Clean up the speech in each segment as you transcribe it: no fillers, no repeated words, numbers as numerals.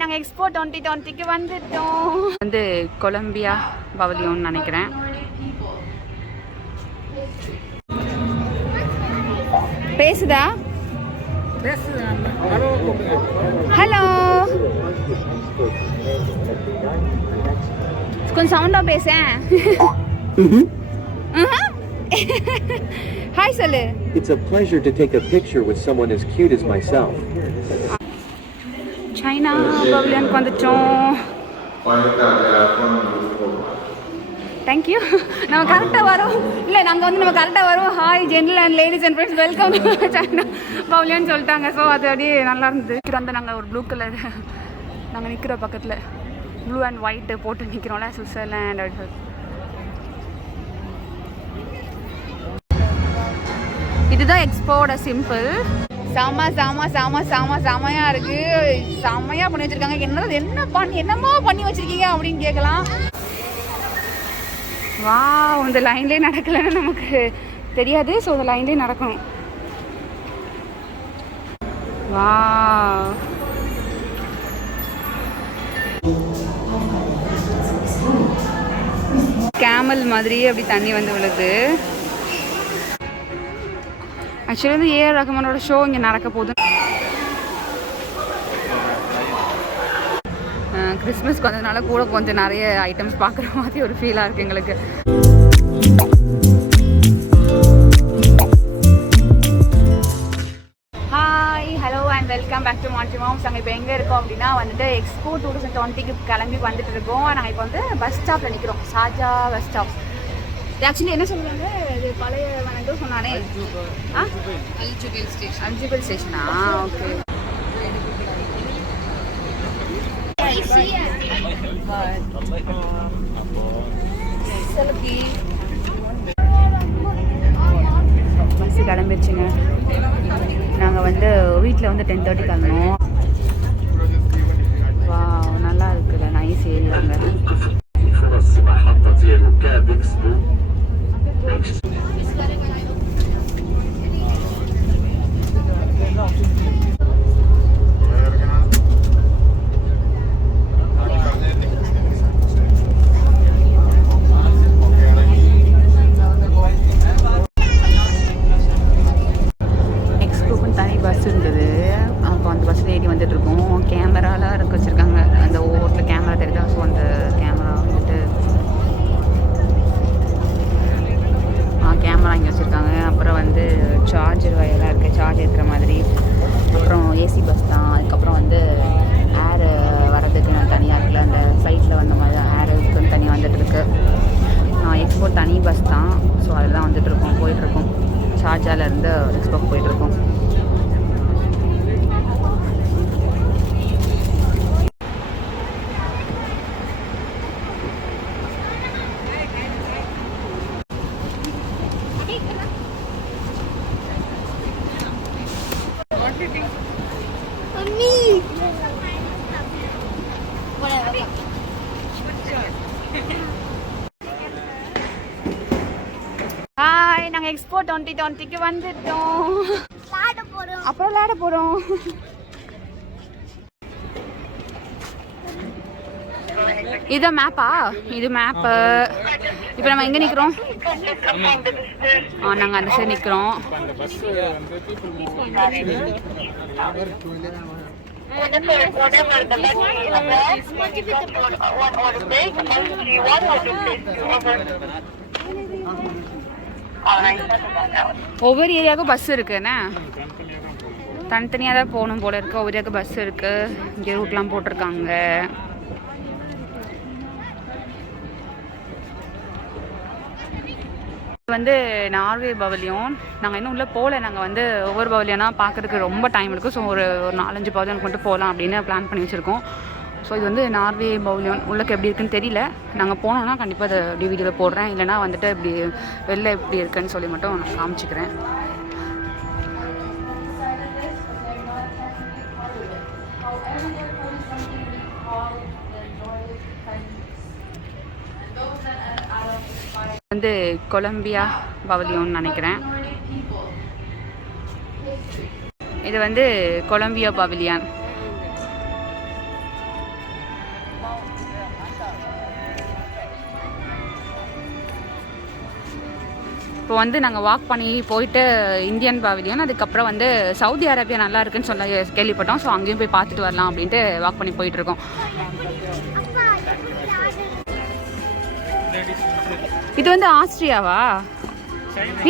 நாங்கள் எக்ஸ்போ 2020க்கு வந்துட்டோம். வந்து கொலம்பியா பவலியோன்னு நினைக்கிறேன். பேசுதா? ஹலோ, கொஞ்சம் சவுண்டா பேசேன். Hi சொல்லு. It's a pleasure to take a picture with someone as cute as myself. China பவலியனுக்கு வந்துட்டோம். தேங்க்யூ. நம்ம கரெக்டாக வரோம். இல்லை, நாங்கள் வந்து நம்ம கரெக்டாக வரோம். Hi gentle and ladies and friends, welcome to China பவலியன்னு சொல்லிட்டாங்க. ஸோ அது அப்படியே நல்லா இருந்தது. வந்து நாங்கள் ஒரு ப்ளூ கலர் நாங்கள் நிற்கிற பக்கத்தில் ப்ளூ அண்ட் ஒயிட்டு போட்டு நிற்கிறோம்ல, சுவிட்சர்லாண்ட் அப்படி. இதுதான் எக்ஸ்போட சிம்பிள். செமையா இருக்கு. செமையா பண்ணி வச்சிருக்காங்க. என்னமா பண்ணி வச்சிருக்கீங்க அப்படின்னு கேட்கலாம். வா, இந்த லைன்லேயே நடக்கலன்னு நமக்கு தெரியாது. ஸோ இந்த லைன்லேயே நடக்கணும். வா, கேமல் மாதிரியே அப்படி தண்ணி வந்து விழுது. ஆக்சுவலி வந்து ஏஆர் ரஹ்மானோட ஷோ இங்கே நடக்க போகுது. கிறிஸ்மஸ்க்கு வந்ததுனால கூட கொஞ்சம் நிறைய ஐட்டம்ஸ் பார்க்குற மாதிரி ஒரு ஃபீலாக இருக்குது எங்களுக்கு. Hi, hello and welcome back to Mantri moms. நாங்கள் இப்போ எங்கே இருக்கோம் அப்படின்னா வந்துட்டு எக்ஸ்போ 2020க்கு கிளம்பி வந்துட்டு இருக்கோம். நாங்கள் இப்போ வந்து பஸ் ஸ்டாப்பில் நிற்கிறோம். Sharjah bus stop. ஆக்சுவலி என்ன சொல்லுவாங்க, இது பழைய வனந்தோ சொன்னானே, அல்ஜுபல் ஸ்டேஷனா? ஓகே. பஸ் கிளம்பிடுச்சுங்க. நாங்கள் வந்து வீட்டில் வந்து 10:30 கிளம்பணும். வா, நல்லா இருக்குல்ல, நைஸ் ஏரியாங்க. எக்ஸ்போக்குன்னு தனி பஸ் இருந்தது. அப்போ அந்த பஸ்ஸில் ஏறி வந்துட்டு இருக்கோம். கேமராலாம் இருக்க வச்சுருக்காங்க. அந்த ஒவ்வொரு கேமரா தெரியுதா? ஸோ அந்த கேமரா வந்துட்டு கேமரா இங்கே வச்சுருக்காங்க. அப்புறம் வந்து சார்ஜர் வயலாக இருக்குது, சார்ஜ் ஏற்றுற மாதிரி. அப்புறம் ஏசி பஸ் தான். அதுக்கப்புறம் வந்து ஏர் வரதுக்கு தனியாக இருக்குல்ல, அந்த சைட்டில் வந்த மாதிரி ஏர் இருக்குன்னு தனியாக வந்துட்டுருக்கு. எக்ஸ்போ தனி பஸ் தான். ஸோ அதெல்லாம் வந்துட்டுருக்கோம், போயிட்டுருக்கோம். சார்ஜாலேருந்து எக்ஸ்போக்கு போயிட்டுருக்கோம். ஹாய், நாங்கள் எக்ஸ்போ 2020க்கு வந்துட்டோம். அப்புறம் விளையாட போகிறோம். இது மேப்பா? இது மேப்பு. இப்போ நம்ம எங்கே நிற்கிறோம்? நாங்கள் அந்த சைடு நிற்கிறோம். ஒவ்வொரு ஏரியாவுக்கும் பஸ் இருக்குண்ணே, தனித்தனியாக தான் போகணும் போல இருக்கு. ஒவ்வொரு ஏரியாவுக்கு பஸ் இருக்கு. இங்கே ரூட்லாம் போட்டிருக்காங்க. வந்து நார்வே பவலியோன். நாங்கள் இன்னும் உள்ளே போகல. நாங்கள் வந்து ஒவ்வொரு பவலியனாக பார்க்குறதுக்கு ரொம்ப டைம் எடுக்கும். ஸோ ஒரு 4-5 பவலியனுக்கு மட்டும் போகலாம் அப்படின்னு பிளான் பண்ணி வச்சுருக்கோம். ஸோ இது வந்து நார்வே பவலியோன். உள்ளக்கு எப்படி இருக்குன்னு தெரியல. நாங்கள் போனோம்னா கண்டிப்பாக அதை வீடியோவில் போடுறேன். இல்லைனா வந்துட்டு இப்படி வெளில எப்படி இருக்குன்னு சொல்லி மட்டும் நான் காமிச்சிக்கிறேன். வந்து கொலம்பியா பவலியோன்னு நினைக்கிறேன். இது வந்து கொலம்பியா பவலியான். இப்போ வந்து நாங்கள் வாக் பண்ணி போயிட்டு இந்தியன் பவிலியன், அதுக்கப்புறம் வந்து சவுதி அரேபியா நல்லா இருக்குன்னு சொல்ல கேள்விப்பட்டோம். ஸோ அங்கேயும் போய் பார்த்துட்டு வரலாம் அப்படின்ட்டு வாக் பண்ணி போயிட்டுருக்கோம். இது வந்து ஆஸ்திரியாவா?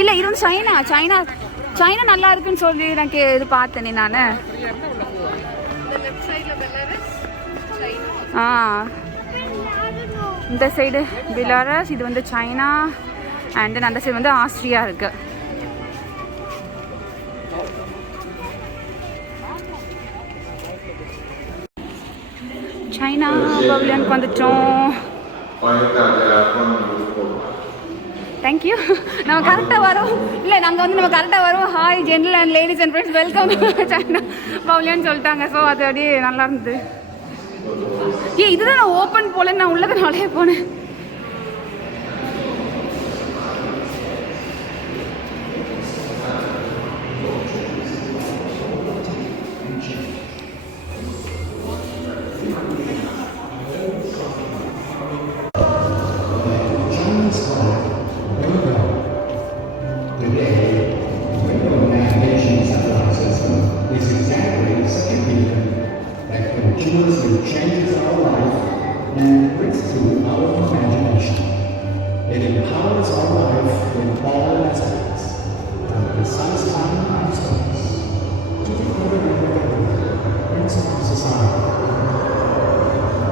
இல்லை, இது வந்து சைனா. சைனா சைனா நல்லா இருக்குன்னு சொல்லி எனக்கு இது பார்த்தேனே நான். இந்த சைடு பெலாரஸ், இது வந்து சைனா, அண்ட் தென் அந்த சைடு வந்து ஆஸ்திரியா இருக்கு. சைனா பவிலியனுக்கு வந்துட்டோம். தேங்க்யூ. நம்ம கரெக்டாக வரோம். இல்லை, நாங்கள் வந்து நம்ம கரெக்டாக வரோம். Hi general and ladies and friends, welcome China Pavilion சொல்லிட்டாங்க. ஸோ அது அப்படியே நல்லா இருந்தது. இதுதான் நான் ஓப்பன் போலன்னு நான் உள்ளதுனாலே போனேன். Changes our life and brings to our imagination. It empowers our life in all aspects, from precise time milestones to the brings of society.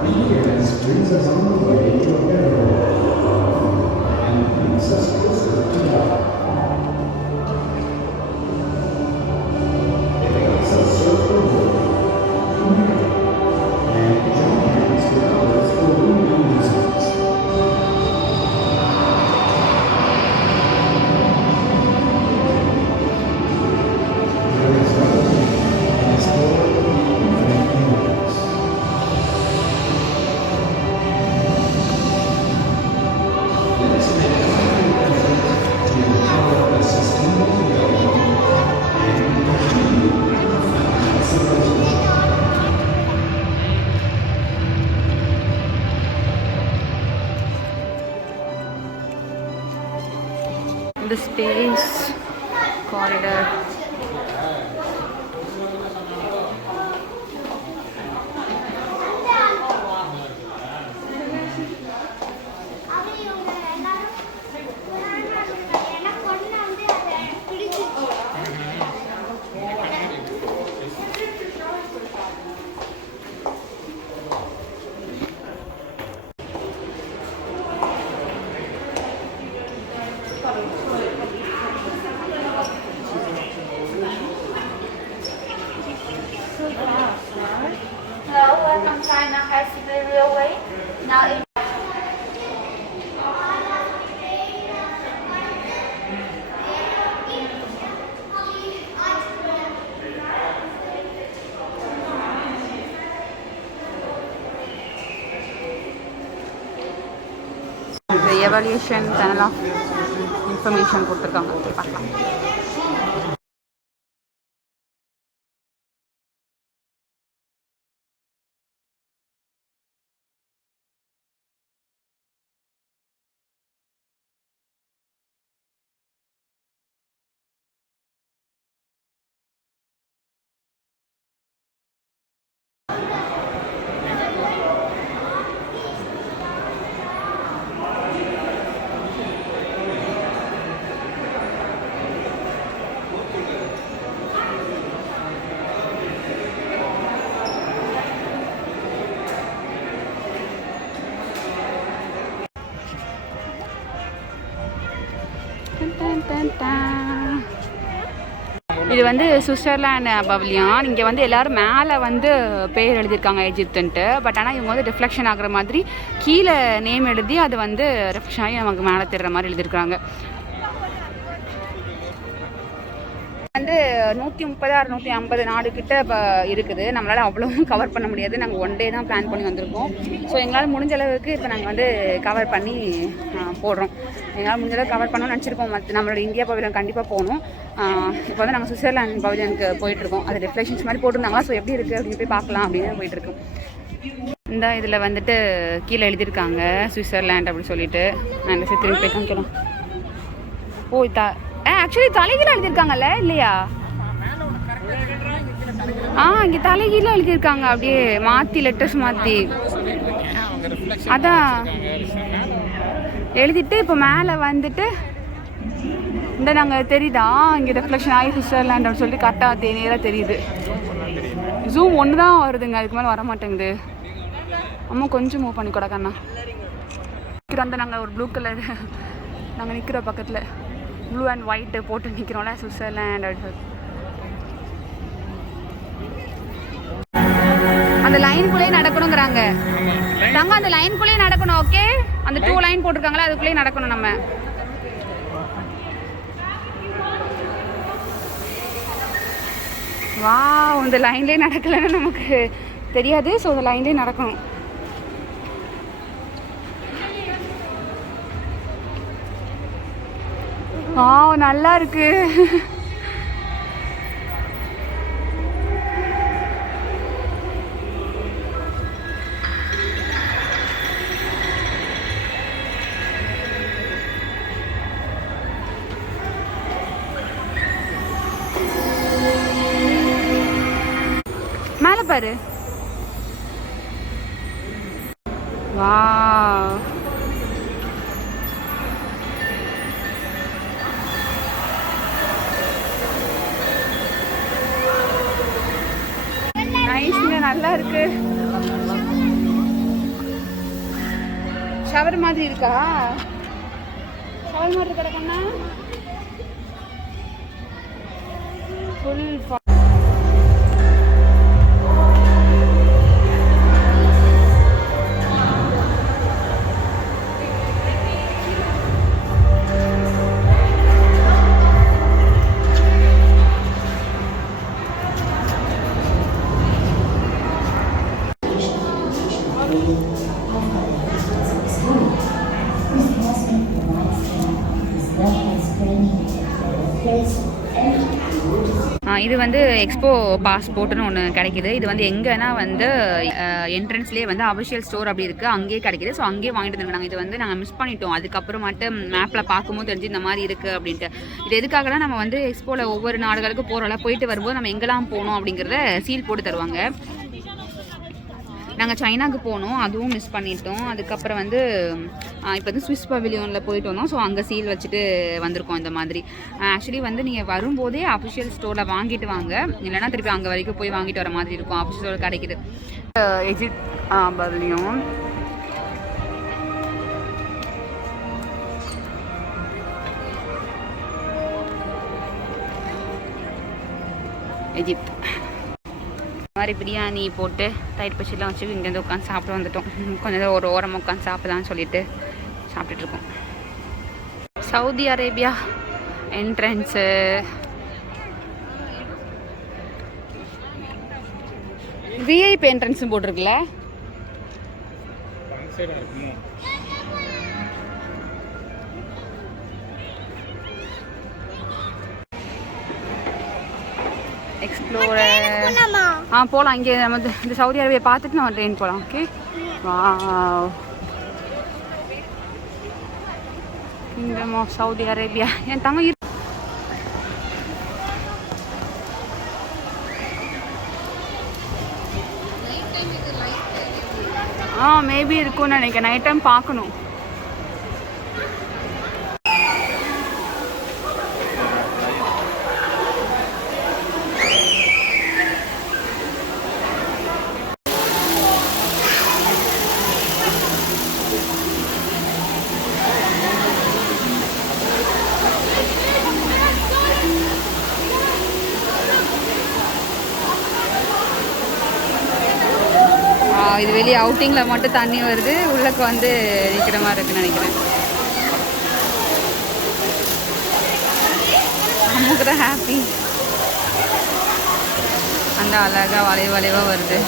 BES brings us on the way to a better world and leads us closer to God. It helps us serve the world. The space corridor. Hello, welcome China High-Speed Railway. Now it the evaluation panel of information கொடுத்திருக்காங்க. பார்க்கலாம். இது வந்து Switzerland Pavilion. இங்கே வந்து எல்லோரும் மேலே வந்து பேர் எழுதியிருக்காங்க எஜிப்துன்ட்டு. பட் ஆனால் இவங்க வந்து ரிஃப்ளெக்ஷன் ஆகிற மாதிரி கீழே நேம் எழுதி அது வந்து ரிஃப்ளெக்ஷன் ஆகி நமக்கு மேலே தெரிகிற மாதிரி எழுதியிருக்காங்க. வந்து 136 150 நாடு கிட்ட இப்போ இருக்குது. நம்மளால் அவ்வளோவும் கவர் பண்ண முடியாது. நாங்கள் ஒன் டே தான் பிளான் பண்ணி வந்திருக்கோம். ஸோ எங்களால் முடிஞ்ச அளவுக்கு இப்போ நாங்கள் வந்து கவர் பண்ணி போடுறோம். எங்களால் முடிஞ்ச அளவுக்கு கவர் பண்ணணும்னு நினச்சிருக்கோம். நம்மளோட இந்தியா பவிலியன் கண்டிப்பாக போகணும். இப்போ வந்து நாங்கள் சுவிட்சர்லாந்து பவிலியனுக்கு போயிட்டுருக்கோம். அது ரிஃப்ளெக்ஷன்ஸ் மாதிரி போட்டிருந்தாங்களா, ஸோ எப்படி இருக்குது அப்படின்னு போய் பார்க்கலாம் அப்படின்னு போயிட்டுருக்கோம். இந்த இதில் வந்துட்டு கீழே எழுதியிருக்காங்க சுவிட்சர்லாண்ட் அப்படின்னு சொல்லிட்டு. நான் இந்த திரும்பி போய் காமிக்கலாம். ஓ ஆக்சுவலி தலைகீழ எழுதியிருக்காங்கல்ல இல்லையா? இங்கே தலைகீழ எழுதியிருக்காங்க அப்படியே மாற்றி லெட்டர்ஸ் மாற்றி. அதான் எழுதிட்டு இப்போ மேலே வந்துட்டு இந்த நாங்கள் தெரியுதா இங்கே ரெஃப்ளெக்ஷன் ஆகி சுவிட்சர்லாண்ட் அப்படின்னு சொல்லி கரெக்டாக நேராக தெரியுது. ஜூம் ஒன்று தான் வருதுங்க, அதுக்கு மேலே வர மாட்டேங்குது. அம்மா கொஞ்சம் மூவ் பண்ணி கொடக்கண்ணா அந்த நாங்கள் ஒரு ப்ளூ கலர் நாங்கள் நிற்கிற பக்கத்தில் ப்ளூ அண்ட் ஒயிட்டு போட்டு நிற்கிறோம்ல சுவிட்சர்லாண்ட் அப்படின்னு சொல்லி. அந்த லைனுக்குள்ளேயே நடக்கணுங்கிறாங்க நாங்க, அந்த லைனுக்குள்ளேயே நடக்கணும். ஓகே, அந்த 2 லைன் போட்டிருக்காங்களா அதுக்குள்ளேயே நடக்கணும் நம்ம. வா, இந்த லைன்லேயே நடக்கலைன்னு நமக்கு தெரியாது. ஸோ அந்த லைன்லேயே நடக்கணும். நல்லா இருக்கு. மேலே பாரு. வாவ், நைஸ்ங்க, நல்லா இருக்கு. ஷவர் மாதிரி இருக்கா? ஷவர் மாதிரி கிடக்குன்னா ஃபுல் இது வந்து எக்ஸ்போ பாஸ்போர்ட்னு ஒன்று கிடைக்கிது. இது வந்து எங்கன்னா வந்து என்ட்ரன்ஸ்லேயே வந்து அஃபிஷியல் ஸ்டோர் அப்படி இருக்குது, அங்கேயே கிடைக்கிது. ஸோ அங்கேயே வாங்கிட்டு வந்துருங்க. நாங்கள் இது வந்து நாங்கள் மிஸ் பண்ணிட்டோம். அதுக்கப்புறமாட்டு மேப்பில் பார்க்கும்போது தெரிஞ்சு இந்த மாதிரி இருக்குது அப்படின்ட்டு. இது எதுக்காகனா நம்ம வந்து எக்ஸ்போவில் ஒவ்வொரு நாடுகளுக்கு போகிறோம்ல, போயிட்டு வரும்போது நம்ம எங்கெல்லாம் போகணும் அப்படிங்கிறத சீல் போட்டு தருவாங்க. நாங்கள் சைனாவுக்கு போனோம், அதுவும் மிஸ் பண்ணிட்டோம். அதுக்கப்புறம் வந்து இப்போ வந்து ஸ்விஸ் பவிலியனில் போயிட்டு வந்தோம். ஸோ அங்கே சீல் வச்சுட்டு வந்திருக்கோம். இந்த மாதிரி ஆக்சுவலி வந்து நீங்கள் வரும்போதே அஃபிஷியல் ஸ்டோரில் வாங்கிட்டு வாங்க, இல்லைனா திருப்பி அங்கே வரைக்கும் போய் வாங்கிட்டு வர மாதிரி இருக்கும். அஃபிஷியல் ஸ்டோர் கிடைக்குது. எக்ஸிட் பவிலியன் எஜிப்த் மாதிரி பிரியாணி போட்டு தயிர் பச்சைலாம் வச்சு இங்கேருந்து உட்காந்து சாப்பிட வந்துட்டோம். கொஞ்சம் நேரம் ஒரு ஓரமாக உட்காந்து சாப்பிடலான்னு சொல்லிட்டு சாப்பிட்டுட்ருக்கோம். சவுதி அரேபியா என்ட்ரன்ஸு, விஐபி என்ட்ரன்ஸும் போட்டிருக்குல்ல. எக்ஸ்ப்ளோரர் போகலாம். இங்கே நம்ம இந்த சவுதி அரேபியா பார்த்துட்டு நம்ம ட்ரெயின் போகலாம். Okay, wow, kingdom of Saudi Arabia. என் தங்க மேபி இருக்கும்னு நினைக்கிறேன். நைட் டைம் பார்க்கணும். இது வெளியே அவுட்டிங்கில் மட்டும் தண்ணி வருது, உள்ளக்கு வந்து நிற்கிற மாதிரி இருக்குன்னு நினைக்கிறேன். நமக்கு தான் ஹாப்பி. அந்த அழகாக வளைவாக வருது.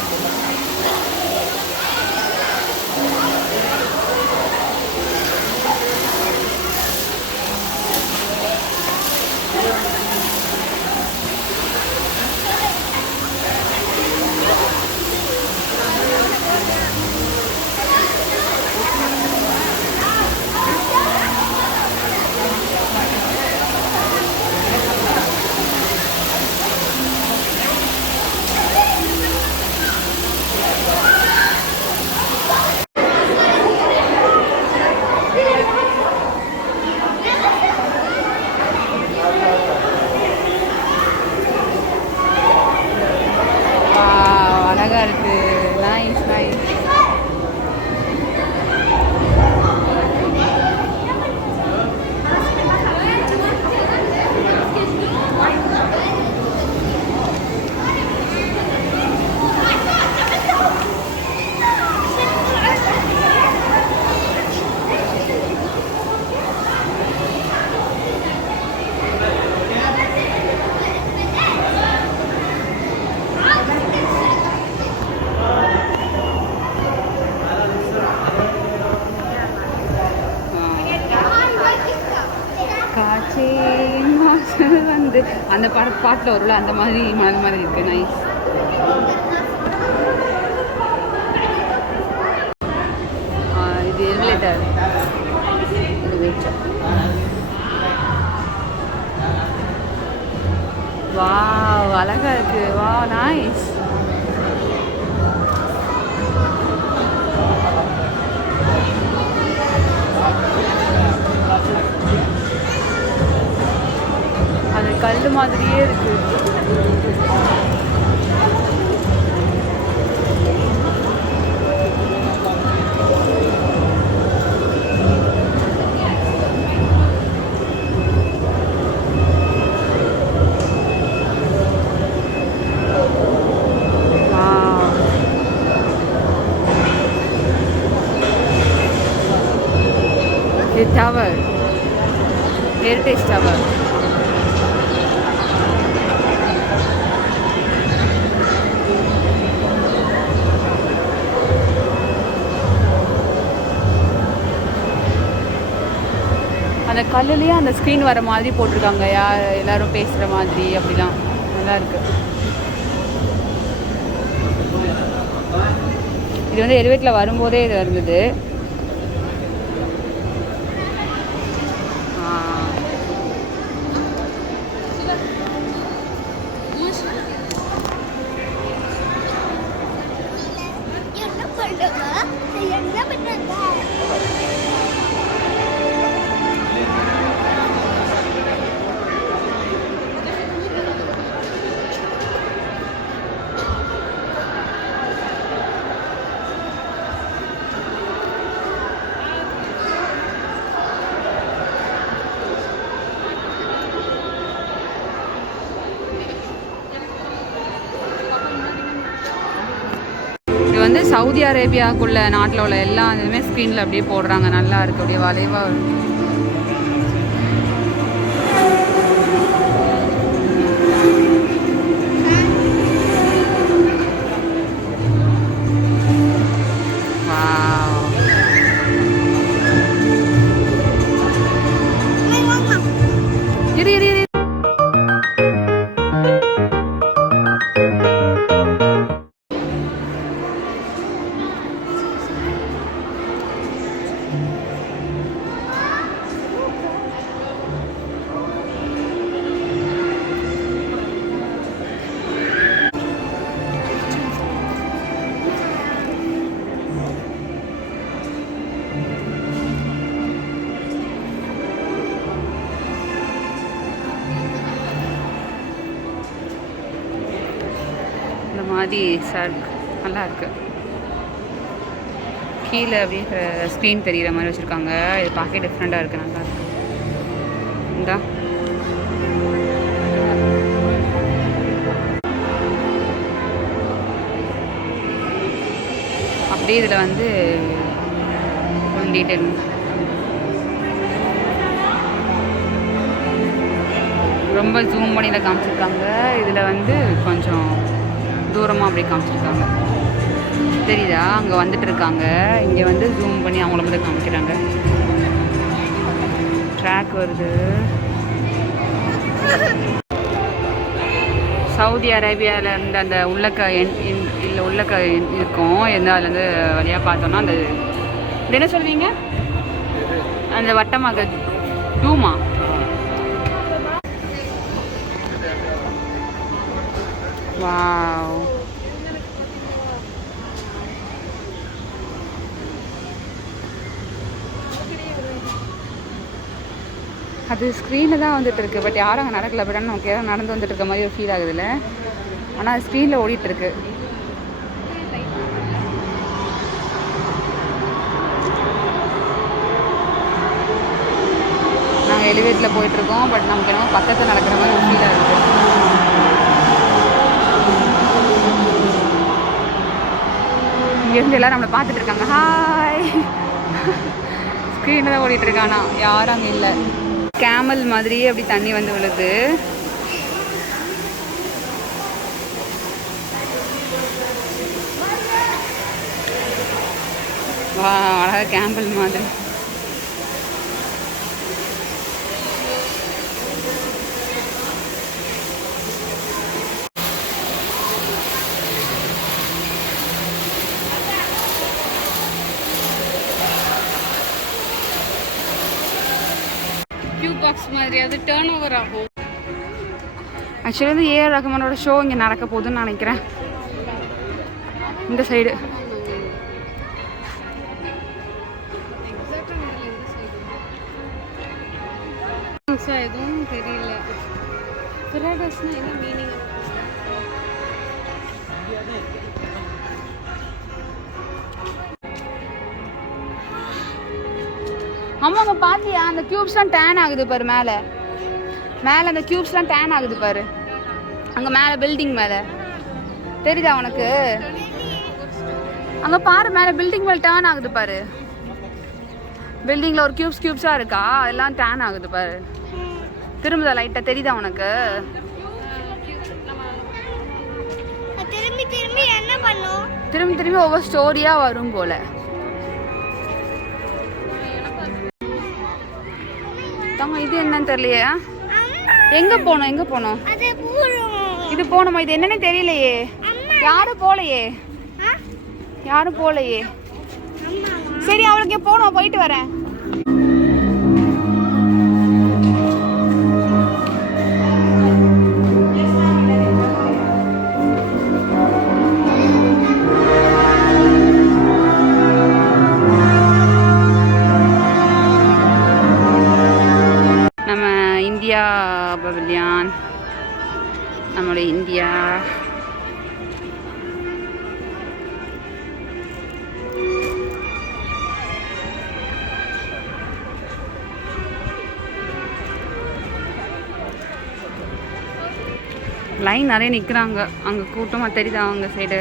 வந்து அந்த பாட்டில் வரும்ல அந்த மாதிரி மணல் மாதிரி இருக்குது. நைஸ். இது எலிவேட்டர். வாவ், அழகா இருக்கு. Wow, nice. அது கல் மாதிரியே இருக்கு. Tower, Heritage Tower. அந்த கல்லுலேயே அந்த ஸ்க்ரீன் வர மாதிரி போட்டிருக்காங்க, எல்லாரும் பேசுகிற மாதிரி. அப்படிலாம் நல்லா இருக்கு. இது வந்து எலிவேட்டரில் வரும்போதே இது இருந்தது. வந்து சவுதி அரேபியாவுக்குள்ள நாட்டில் உள்ள எல்லா இதுவுமே ஸ்க்ரீனில் அப்படியே போடுறாங்க. நல்லா இருக்கு, அப்படியே வளைவாக. மாதிரி சர்க் நல்லா இருக்கு. கீழே அப்படியே ஸ்க்ரீன் தெரிகிற மாதிரி வச்சுருக்காங்க. இது பார்க்க டிஃப்ரெண்ட்டாக இருக்குது, நல்லா இருக்கு. இந்தா அப்படியே இதில் வந்து ஃபுல் டீட்டெயில் ரொம்ப ஜூம் பண்ணி இதில் காமிச்சிருக்காங்க. இதில் வந்து கொஞ்சம் தூரமாக அப்படி காமிச்சிருக்காங்க, தெரியுதா? அங்கே வந்துட்டு இருக்காங்க, இங்கே வந்து ஜூம் பண்ணி அவங்கள மட்டும் காமிக்கிறாங்க. ட்ராக் வருது. சவுதி அரேபியாவில் இருந்து அந்த உள்ளக்க இருக்கும். அதுலேருந்து வழியாக பார்த்தோன்னா அந்த இது என்ன சொல்வீங்க, அந்த வட்டமாக டூமா. வாவ், அது ஸ்க்ரீனில் தான் வந்துட்டு இருக்கு. பட் யாரும் அங்கே நடக்கல. பட் ஆனால் நமக்கு யாரும் நடந்து வந்துட்டு இருக்க மாதிரி ஒரு ஃபீல் ஆகுதுல்ல. ஆனால் அது ஸ்க்ரீனில் ஓடிட்டு இருக்கு. நாங்கள் எலிவேட்டில் போயிட்டுருக்கோம். பட் நமக்கு என்னமோ பக்கத்தில் நடக்கிற மாதிரி ஒரு ஃபீல் ஆகுது. இங்கேருந்து எல்லோரும் நம்மளை பார்த்துட்டு இருக்காங்க. ஹாய். ஸ்க்ரீனில் தான் ஓடிட்டு இருக்கானா, யாரும் அங்கே இல்லை. கேமல் மாதிரியே அப்படி தண்ணி வந்து விழுது. வா, அழகாக கேமல் மாதிரி. பாக்ஸ் மாதிரி அது டர்ன் ஓவர் ஆகும். ஆக்சுவலி வந்து ஏஆர் ரஹ்மானோட ஷோ இங்கே நடக்க போகுதுன்னு நினைக்கிறேன். இந்த சைடு எதுவும் தெரியல. ஃபிராடஸ்னா என்ன மீனிங்? அம்மா அங்கே பாத்தியா அந்த கியூப்ஸ்லாம் டேன் ஆகுது பாரு. மேலே மேலே அந்த கியூப்ஸ்லாம் டேன் ஆகுது பாரு. அங்கே மேலே பில்டிங் மேலே தெரியுதா உனக்கு? அங்கே பாரு மேலே பில்டிங் மேலே டேர்ன் ஆகுது பாரு. பில்டிங்கில் ஒரு கியூப்ஸாக இருக்கா, எல்லாம் டேன் ஆகுது பாரு. திரும்புதா லைட்டாக தெரியுதா உனக்கு? திரும்பி திரும்பி என்ன பண்ணும்? திரும்பி திரும்பி ஒவ்வொரு ஸ்டோரியாக வரும் போல. தம்மா இது என்னன்னு தெரியலையே. எங்க போனோம்? இது போனோமா? இது என்னன்னு தெரியலையே. யாரும் போலையே. சரி அவளுக்கு போனோம், போயிட்டு வரேன். நம்ம இந்தியா பவிலியான், நம்மளுடைய இந்தியா. லைன் நிறைய நிற்கிறாங்க அங்கே, கூட்டமாக தெரியுதா அவங்க சைடு.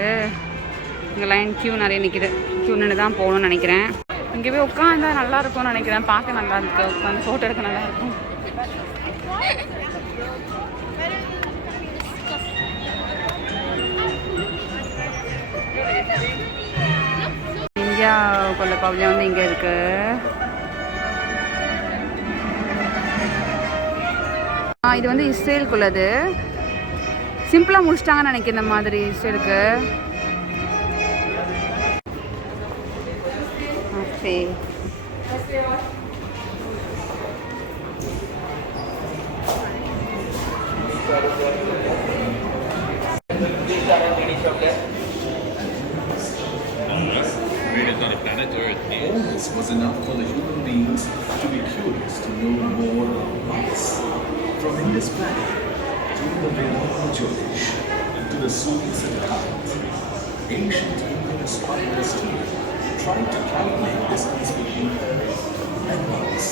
இங்கே லைன் க்யூ நிறைய நிற்கிது. க்யூ நின்று தான் போகணும்னு நினைக்கிறேன். இங்கே போய் உட்காந்தா நல்லா இருக்கும்னு நினைக்கிறேன். பார்க்க நல்லா இருக்கு, உட்காந்து ஃபோட்டோ எடுக்க நல்லா இருக்கும். இந்தியாவுக்குள்ள பவிலியன் வந்து இங்கே இருக்கு. இது வந்து இஸ்ரேலுக்குள்ளது. சிம்பிளாக முடிச்சிட்டாங்கன்னு நினைக்கிறேன் இந்த மாதிரி இஸ்ரேலுக்கு. சரி All this was enough for the human beings to be curious to know more about Mars. From Indus Valley to the Vedanta Jyotish to the Sufis and Khalid, ancient Indian astronomers too tried to calculate distance between Earth and Mars.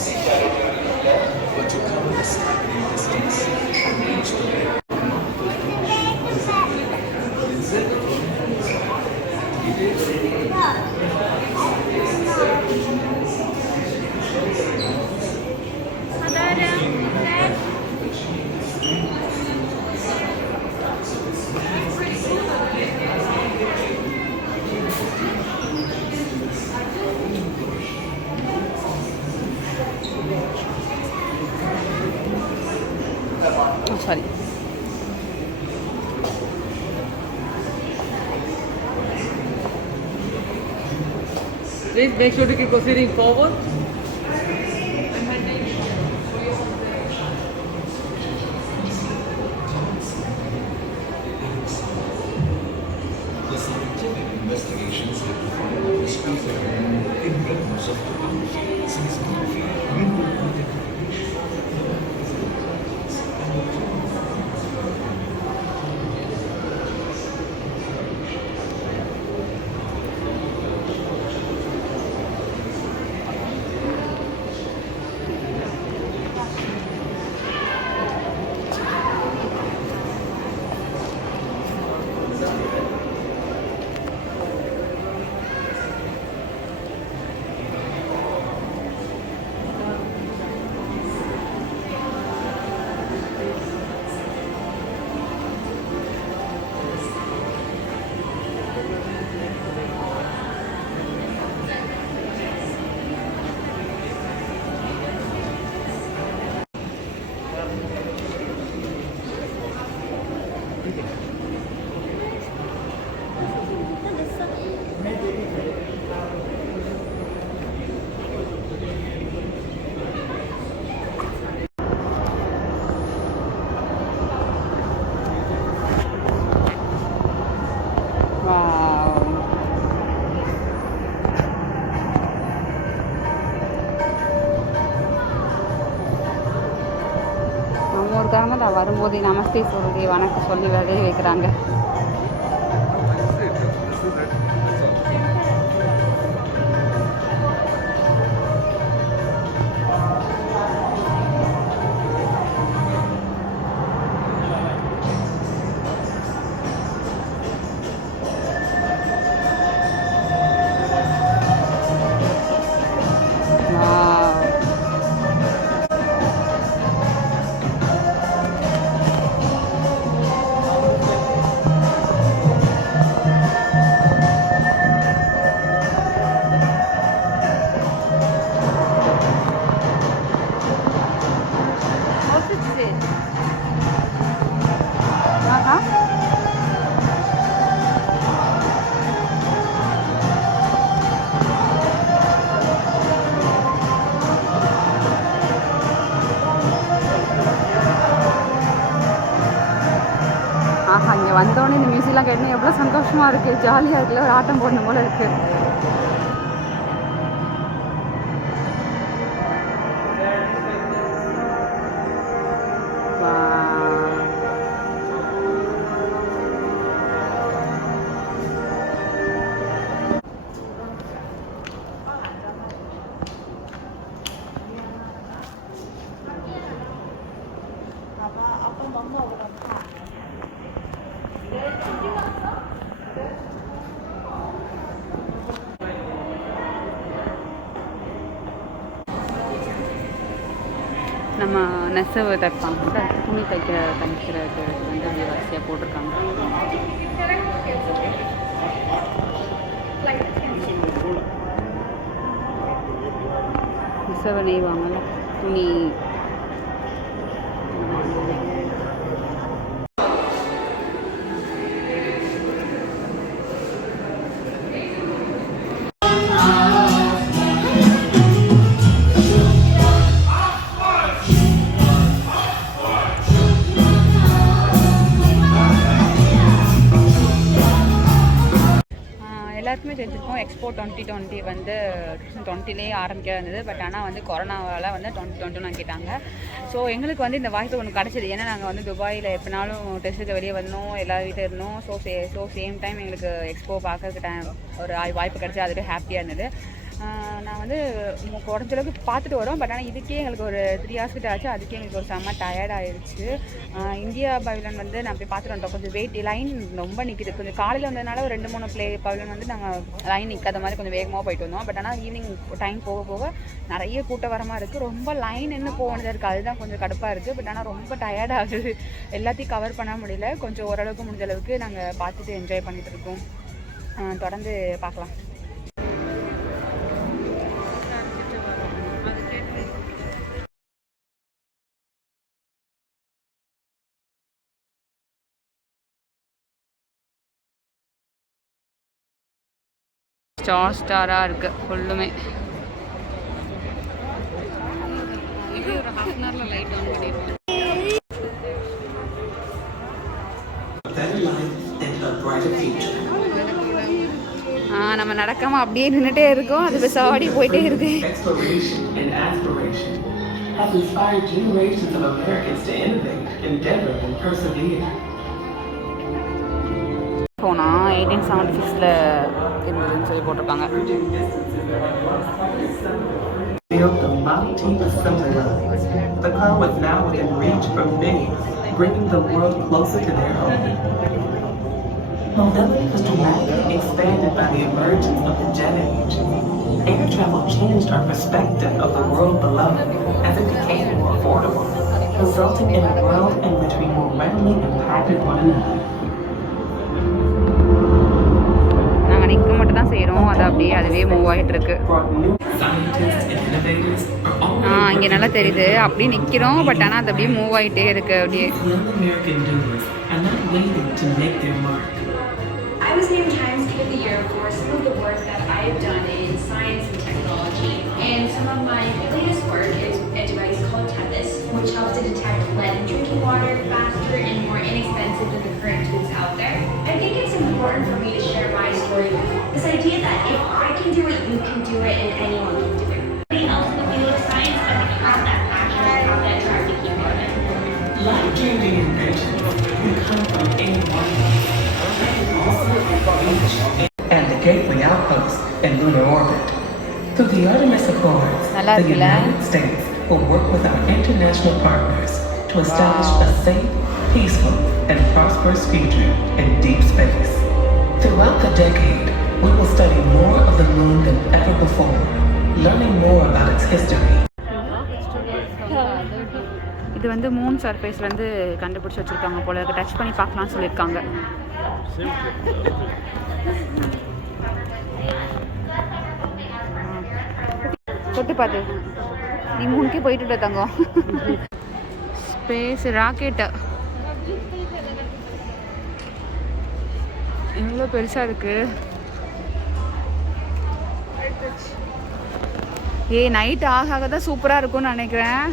But to cover the staggering distance and reach the red sorry. Please make sure to keep proceeding forward. The scientific investigations have defined the mysteries of man in realms of technology since coffee, நேராக வரும்போது நமஸ்தே சொல்லி வணக்கம் சொல்லி விதைய வைக்கிறாங்க. ஆஹா, இங்கே வந்தோடனே இந்த மியூசிக்லாம் கேட்டோன்னே எவ்வளோ சந்தோஷமாக இருக்குது, ஜாலியாக இருக்குல்ல, ஒரு ஆட்டம் போடணும் போல இருக்குது. நம்ம நெசவு தைப்பாங்க, துணி தைக்கிறது வந்து வரிசையாக போட்டிருக்காங்க. நெசவு நெய்வாங்கல்ல துணி. எல்லாருக்குமே தெரிஞ்சிருக்கோம் எக்ஸ்போ 2020 வந்து 2020 ஆரம்பிக்க இருந்தது. பட் ஆனால் வந்து கொரோனாவால் வந்து 2021 ஆக்கிட்டாங்க. ஸோ எங்களுக்கு வந்து இந்த வாய்ப்பு ஒன்று கிடச்சிது. ஏன்னா நாங்கள் வந்து துபாயில் எப்போனாலும் டெஸ்ட்டுக்கு வெளியே வந்தோம், எல்லா வீட்டில் இருந்தோம். ஸோ சேம் டைம் எங்களுக்கு எக்ஸ்போ பார்க்கறதுக்கு ஒரு வாய்ப்பு கிடச்சி அதுவே ஹாப்பியாக இருந்தது. நான் வந்து குறைஞ்சளவுக்கு பார்த்துட்டு வரோம். பட் ஆனால் இதுக்கே எங்களுக்கு ஒரு 3 hours கிட்ட ஆச்சு. அதுக்கே எங்களுக்கு ஒரு செம்ம டயர்ட் ஆயிடுச்சு. இந்தியா பவிலியன் வந்து நான் போய் பார்த்துட்டு வந்துட்டோம். கொஞ்சம் வெயிட் லைன் ரொம்ப நிற்கிது. கொஞ்சம் காலையில் வந்ததுனால ஒரு 2-3 பவிலியன் வந்து நாங்கள் லைன் நிற்காத மாதிரி கொஞ்சம் வேகமாக போயிட்டு வந்தோம். பட் ஆனால் ஈவினிங் டைம் போக போக நிறைய கூட்டவரமாக இருக்குது. ரொம்ப லைன் என்ன போனதாக இருக்குது. அதுதான் கொஞ்சம் கடுப்பாக இருக்குது. பட் ஆனால் ரொம்ப டயர்ட் ஆகுது. எல்லாத்தையும் கவர் பண்ண முடியல. கொஞ்சம் ஓரளவுக்கு முடிஞ்ச அளவுக்கு நாங்கள் பார்த்துட்டு என்ஜாய் பண்ணிகிட்டு இருக்கோம். தொடர்ந்து பார்க்கலாம். ஸ்டாராக இருக்குது ஃபுல்லுமே. இது ஒரு ½ hour லைட் ஆன் பண்ணிடுவோம். நம்ம நடக்காமல் அப்படியே நின்றுட்டே இருக்கோம். அது பெருசாடி போயிட்டே இருக்கு. Has inspired generations of Americans to innovate, endeavor, and persevere. போனா 1876ல இருந்ததுன்னு சொல்லி போட்டிருக்காங்க. Built the Model T assembly line. The car was now within reach for many, bringing the world closer to their home. Mobility was dramatically expanded by the emergence of the jet age. Air travel changed our perspective of the world below as it became more affordable, resulting in a world in which we more readily impacted one another. நாங்கள் நிற்க மட்டும் தான் செய்கிறோம். அது அப்படியே அதுவே move ஆகிட்டு இருக்கு. இங்கே நல்லா தெரியுது. அப்படியே நிற்கிறோம். பட் ஆனால் அது அப்படியே மூவ் ஆகிட்டே இருக்கு. அப்படியே I was named Times Kid of the Year for some of the work that I've done in science and technology. And some of my latest work is a device called Tempest, which helps to detect lead in drinking water faster and more inexpensive than the current tools out there. I think it's important for me to share my story. This idea that if I can do it, you can do it, and anyone can do it. Anybody else in the field of science, but they have that passion, have that drive to keep going. Life-changing in lunar orbit. Through the Artemis Accords, நல்லா the இருக்குல்ல? United States will work with our international partners to establish a safe, peaceful, and prosperous future in deep space. Throughout the decade, we will study more of the moon than ever before, learning more about its history. இது வந்து Moon சர்ஃபேஸ்லேருந்து கண்டுபிடிச்சி வச்சுருக்காங்க போல இருக்கு. Touch பண்ணி பார்க்கலாம்னு சொல்லியிருக்காங்க. தொட்டு பார்த்து நீ மூணுக்கே போயிட்டு தங்கம். ஸ்பேஸ் ராக்கெட்டு எவ்வளோ பெருசாக இருக்கு. நைட் ஆக தான் சூப்பராக இருக்கும்னு நினைக்கிறேன்.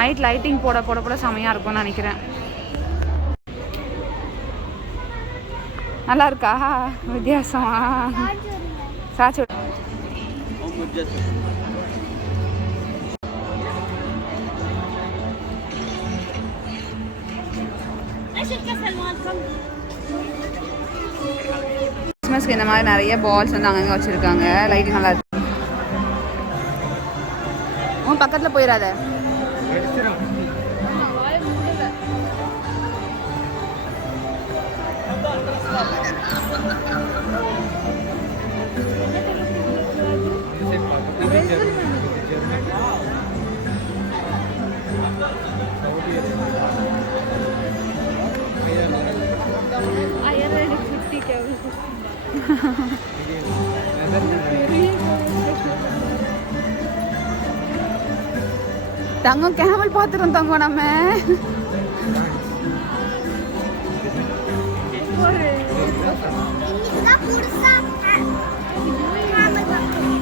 நைட் லைட்டிங் போட போட போட செமையாக இருக்கும்னு நினைக்கிறேன். நல்லா இருக்கா? வித்தியாசமா சாச்சு கிறிஸ்மஸ்க்கு இந்த மாதிரி நிறைய பால்ஸ் வந்து அங்கங்கே வச்சுருக்காங்க. லைட்டிங் நல்லா இருக்கு. உன் பக்கத்தில் போயிடாத. தங்கம் கேமல் பார்த்துட்டோம் தங்கம்.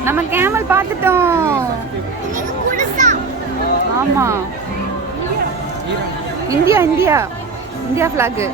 நம்ம கேமல் பார்த்துட்டோம். ஆமா, இந்தியா இந்தியா இந்தியா ஃபிளாக்.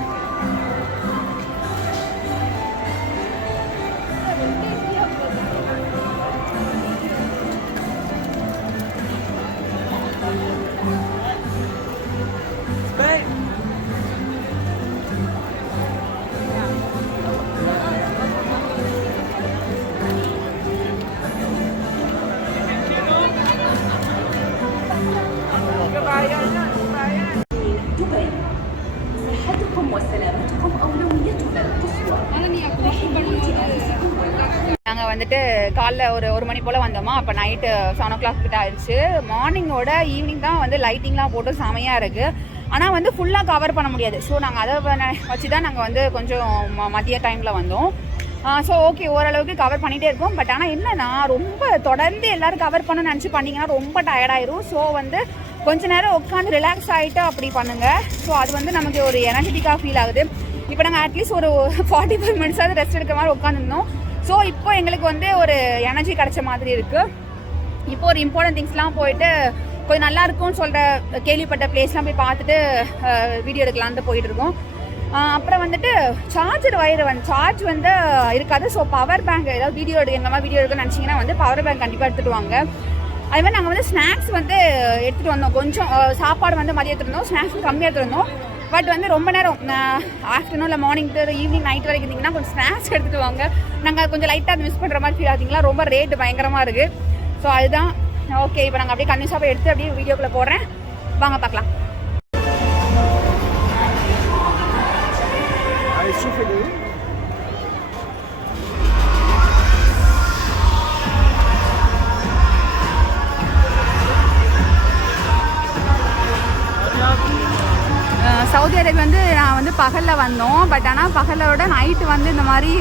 நாங்கள் வந்துட்டு காலைல ஒரு மணி போல் வந்தோமா. அப்போ நைட்டு 7 o'clock கிட்ட ஆயிடுச்சு. மார்னிங்கோட ஈவினிங் தான் வந்து லைட்டிங்லாம் போட்டு செமையாக இருக்குது. ஆனால் வந்து ஃபுல்லாக கவர் பண்ண முடியாது. ஸோ நாங்கள் அதை வச்சு தான் நாங்கள் வந்து கொஞ்சம் மதிய டைமில் வந்தோம். ஸோ ஓகே, ஓரளவுக்கு கவர் பண்ணிகிட்டே இருக்கோம். பட் ஆனால் என்னன்னா, ரொம்ப தொடர்ந்து எல்லோரும் கவர் பண்ண நினச்சி பண்ணிங்கன்னா ரொம்ப டயர்டாயிரும். ஸோ வந்து கொஞ்ச நேரம் உட்காந்து ரிலாக்ஸ் ஆகிட்டு அப்படி பண்ணுங்கள். ஸோ அது வந்து நமக்கு ஒரு எனர்ஜெட்டிக்காக ஃபீல் ஆகுது. இப்போ நாங்கள் அட்லீஸ்ட் ஒரு 45 minutes ரெஸ்ட் எடுக்கிற மாதிரி உட்காந்துருந்தோம். ஸோ இப்போ எங்களுக்கு வந்து ஒரு எனர்ஜி கிடைச்ச மாதிரி இருக்குது. இப்போ ஒரு இம்பார்ட்டன்ட் திங்ஸ்லாம் போயிட்டு கொஞ்சம் நல்லா இருக்கும்னு சொல்கிற கேள்விப்பட்ட பிளேஸ்லாம் போய் பார்த்துட்டு வீடியோ எடுக்கலான்ட்டு போயிட்டுருக்கோம். அப்புறம் வந்துட்டு சார்ஜர் வயர் சார்ஜ் வந்து இருக்காது. ஸோ பவர் பேங்க் ஏதாவது வீடியோ இந்த மாதிரி வீடியோ எடுக்கணும்னு நினச்சிங்கன்னா வந்து பவர் பேங்க் கண்டிப்பாக எடுத்துகிட்டு வாங்க. அதே மாதிரி நாங்கள் வந்து ஸ்நாக்ஸ் வந்து எடுத்துகிட்டு வந்தோம். கொஞ்சம் சாப்பாடு வந்து மதியம் எடுத்துருந்தோம், ஸ்நாக்ஸ் கம்மியாக எடுத்துருந்தோம். பட் வந்து ரொம்ப நேரம் ஆஃப்டர்நூனில் மார்னிங் ஈவினிங் நைட் வரைக்கும் இருந்தீங்கன்னா கொஞ்சம் ஸ்நாக்ஸ் எடுத்துகிட்டு வாங்க. நாங்கள் கொஞ்சம் லைட்டாக அது மிஸ் பண்ணுற மாதிரி ஃபீல் ஆகுதுங்களா. ரொம்ப ரேட்டு பயங்கரமாக இருக்குது. ஸோ அதுதான் ஓகே. இப்போ நாங்கள் அப்படியே கன்வின்ஸாக போய் எடுத்து அப்படியே வீடியோக்குள்ளே போடுறேன், வாங்க பார்க்கலாம். சவுதி அரேபியா வந்து நான் வந்து பகலில் வந்தோம். பட் ஆனால் பகலோட நைட்டு வந்து இந்த மாதிரி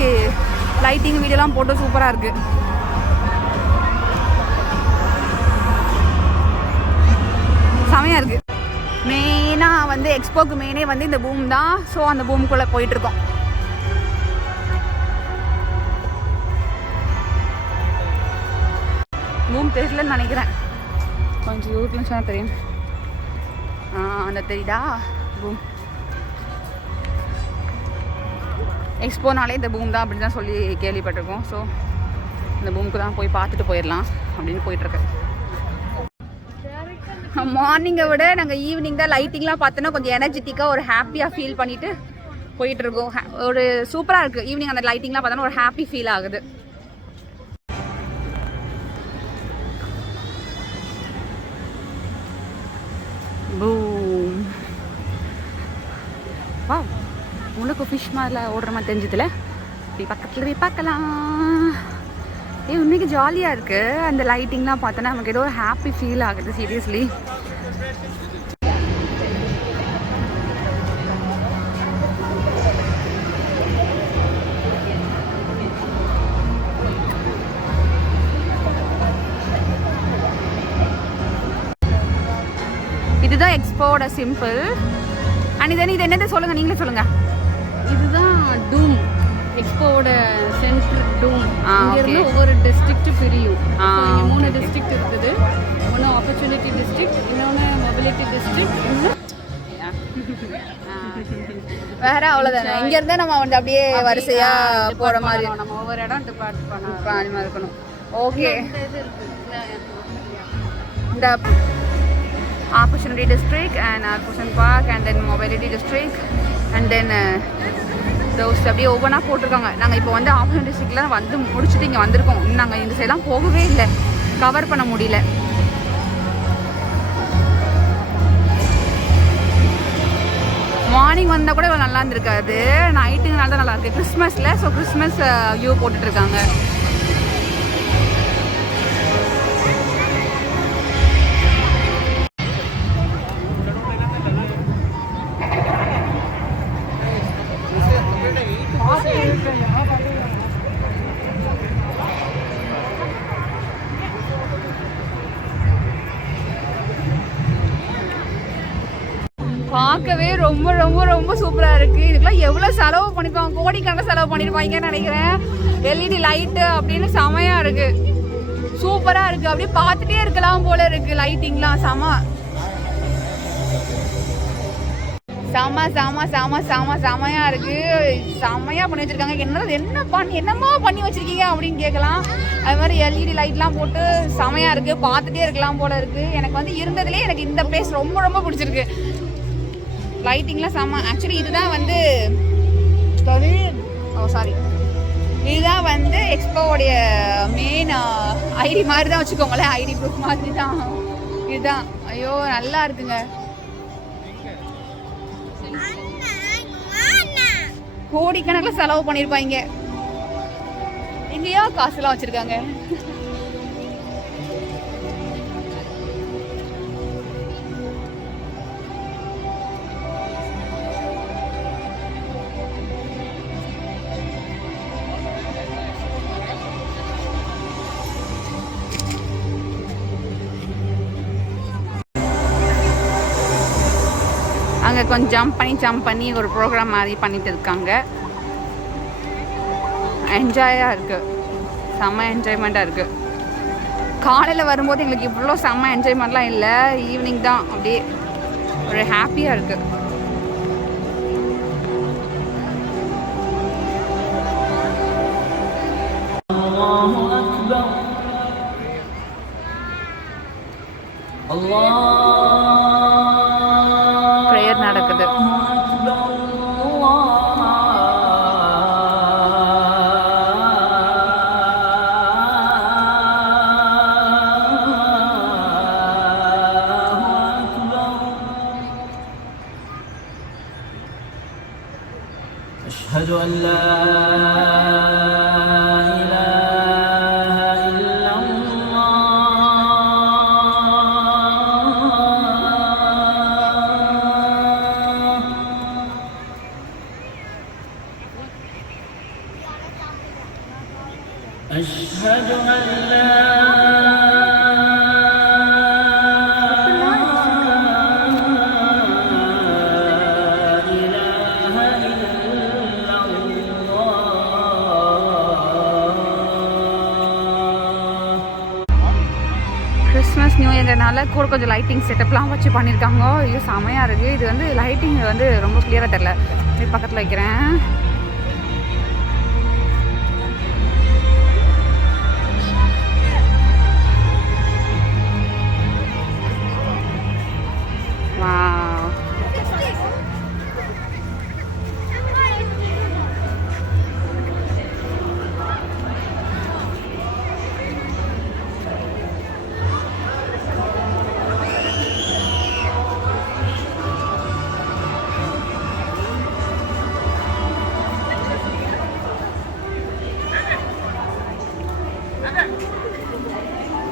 லைட்டிங் வீடியோலாம் போட்டு சூப்பராக இருக்குது. செமையாக இருக்குது. மெயினாக வந்து எக்ஸ்போக்கு மெயினே வந்து இந்த பூம் தான். ஸோ அந்த பூமுக்குள்ளே போயிட்டுருக்கோம். பூம் தெரியலன்னு நினைக்கிறேன். கொஞ்சம் யூட்லன்னு சொன்னால் தெரியும். அந்த தெரியுதா பூம்? எக்ஸ்போனாலே இந்த பூம் தான் அப்படின்னு தான் சொல்லி கேள்விப்பட்டிருக்கோம். ஸோ இந்த பூமுக்கு தான் போய் பார்த்துட்டு போயிடலாம் அப்படின்னு போயிட்டுருக்கேன். மார்னிங்கை விட நாங்கள் ஈவினிங் தான் லைட்டிங்லாம் பார்த்தோன்னா கொஞ்சம் எனர்ஜெட்டிக்காக ஒரு ஹாப்பியாக ஃபீல் பண்ணிவிட்டு போயிட்டு இருக்கோம். ஒரு சூப்பராக இருக்குது. ஈவினிங் அந்த லைட்டிங்லாம் பார்த்தோன்னா ஒரு ஹாப்பி ஃபீல் ஆகுது. பூம். வா, உங்களுக்கு ஃபிஷ் மாதிரில ஓடுற மாதிரி தெரிஞ்சதில்ல. இப்படி பக்கத்தில் போய் பார்க்கலாம். உண்மைக்கு ஜாலியாக இருக்குது. அந்த லைட்டிங்லாம் பார்த்தோன்னா நமக்கு ஏதோ ஒரு ஹாப்பி ஃபீல் ஆகுது. சீரியஸ்லி இதுதான் எக்ஸ்போட சிம்பிள். அண்ட் இது என்னது சொல்லுங்கள், நீங்களே சொல்லுங்கள். இதுதான் டூம், எக்ஸ்போவோட சென்ட்ரல் டூம். okay. இருந்து ஒவ்வொரு டிஸ்ட்ரிக்ட் பிரியும். இங்கே 3 okay. டிஸ்ட்ரிக்ட் இருக்குது. ஒன்று ஆப்பர்ச்சுனிட்டி டிஸ்ட்ரிக்ட், இன்னொன்று மொபிலிட்டி டிஸ்ட்ரிக்ட், இன்னும் வேற அவ்வளோதானே. இங்க இருந்தா நம்ம வந்து அப்படியே வரிசையா போற மாதிரி நம்ம ஒவ்வொரு இடம் டிபார்ட் பண்ண இருக்கணும். ஓகே, இந்த opportunity district and Arpusan Park and then mobility district and then those அப்படியே ஒவ்வொன்றா போட்டிருக்காங்க. நாங்கள் இப்போ வந்து ஆப்பர்ச்சுனிட்டி டிஸ்ட்ரிக்ட்ல வந்து முடிச்சுட்டு இங்கே வந்திருக்கோம். நாங்கள் இந்த சைடெலாம் போகவே இல்லை, கவர் பண்ண முடியல. மார்னிங் வந்தால் கூட இவ்வளோ நல்லா இருந்திருக்காது. நைட்டுங்கனால தான் நல்லா இருக்குது. கிறிஸ்மஸில் ஸோ கிறிஸ்மஸ் வியூ போட்டுட்ருக்காங்க. பார்க்கவே ரொம்ப ரொம்ப ரொம்ப சூப்பராக இருக்குது. இதுக்கெல்லாம் எவ்வளோ செலவு பண்ணிருப்பாங்க, கோடிக்கணக்கில் செலவு பண்ணியிருப்பாங்கன்னு நினைக்கிறேன். எல்இடி லைட்டு அப்படின்னு செமையாக இருக்குது, சூப்பராக இருக்குது. அப்படியே பார்த்துட்டே இருக்கலாம் போல இருக்குது. லைட்டிங்லாம் செம செம செம செம செம செமையாக இருக்குது. செமையாக பண்ணி வச்சுருக்காங்க. என்னமா பண்ணி வச்சுருக்கீங்க அப்படின்னு கேட்கலாம். அது மாதிரி எல்இடி லைட்லாம் போட்டு செமையாக இருக்குது, பார்த்துட்டே இருக்கலாம் போல இருக்குது. எனக்கு வந்து இருந்ததுலேயே எனக்கு இந்த பிளேஸ் ரொம்ப ரொம்ப பிடிச்சிருக்கு. லைட்டிங்லாம் செம்ம. ஆக்சுவலி இதுதான் வந்து இதுதான் வந்து எக்ஸ்போவுடைய மெயின் ஐடி மாதிரி தான் வச்சுக்கோங்களேன். ஐடி ப்ரூஃப் மாதிரி தான் இதுதான். ஐயோ நல்லா இருக்குங்க. கோடிக்கணக்கில் செலவு பண்ணியிருப்பாங்க. எங்கேயோ காசுலாம் வச்சுருக்காங்க. அங்கே கொஞ்சம் ஜம்ப் பண்ணி ஒரு ப்ரோக்ராம் மாதிரி பண்ணிட்டு இருக்காங்க. என்ஜாயாக இருக்குது, செம்ம என்ஜாய்மெண்ட்டாக இருக்குது. காலையில் வரும்போது எங்களுக்கு இவ்வளோ செம்ம என்ஜாய்மெண்ட்லாம் இல்லை. ஈவினிங் தான் அப்படியே ஒரு ஹாப்பியாக இருக்குது. ப்ரேயர் நடக்குது. أشهد أن لا إله إلا الله أشهد أن لا கிறிஸ்மஸ் நியூ இயர்னால கூட கொஞ்சம் லைட்டிங் செட்டப்லாம் வச்சு பண்ணியிருக்காங்க. இது செமையாக இருக்குது. இது வந்து லைட்டிங் வந்து ரொம்ப கிளியராக தெரில. பக்கத்தில் வைக்கிறேன்.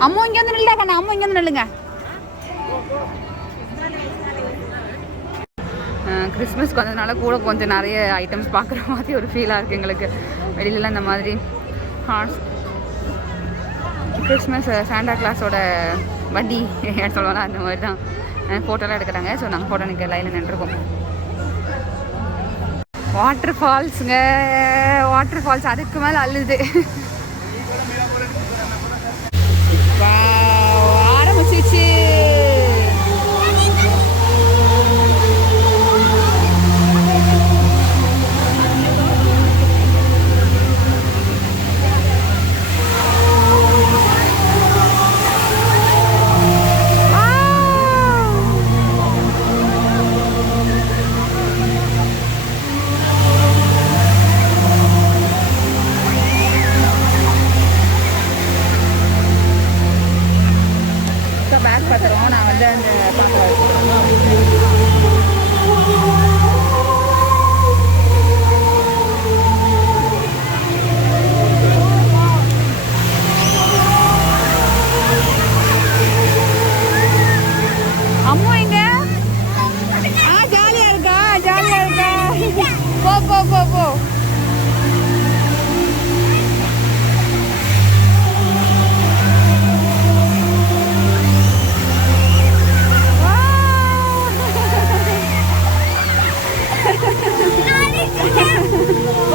அம்மா இங்கே வந்து நில்லுங்க கண்ணா, அம்மா இங்கே வந்து நில்லுங்க. கிறிஸ்மஸ்க்கு வந்ததுனால கூட கொஞ்சம் நிறைய ஐட்டம்ஸ் பார்க்குற மாதிரி ஒரு ஃபீலாக இருக்குது எங்களுக்கு. வெளியிலலாம் இந்த மாதிரி ஹார்ஸ் கிறிஸ்மஸ் சாண்டா கிளாஸோட வண்டி சொல்லுவாங்க, அந்த மாதிரி தான் ஃபோட்டோலாம் எடுக்கிறாங்க. ஸோ நாங்கள் ஃபோட்டோ நிற்க லைனில் நின்றுருக்கோம். வாட்டர் ஃபால்ஸுங்க, வாட்டர் ஃபால்ஸ் அதுக்கு மேலே அள்ளுது. ஆரம்பிச்சிச்சு. பேக் பார்த்துருவோம். நான் வந்து அந்த அம்மா இங்க ஜாலியா இருக்கா, ஜாலியா இருக்கா. போ போ போ போ.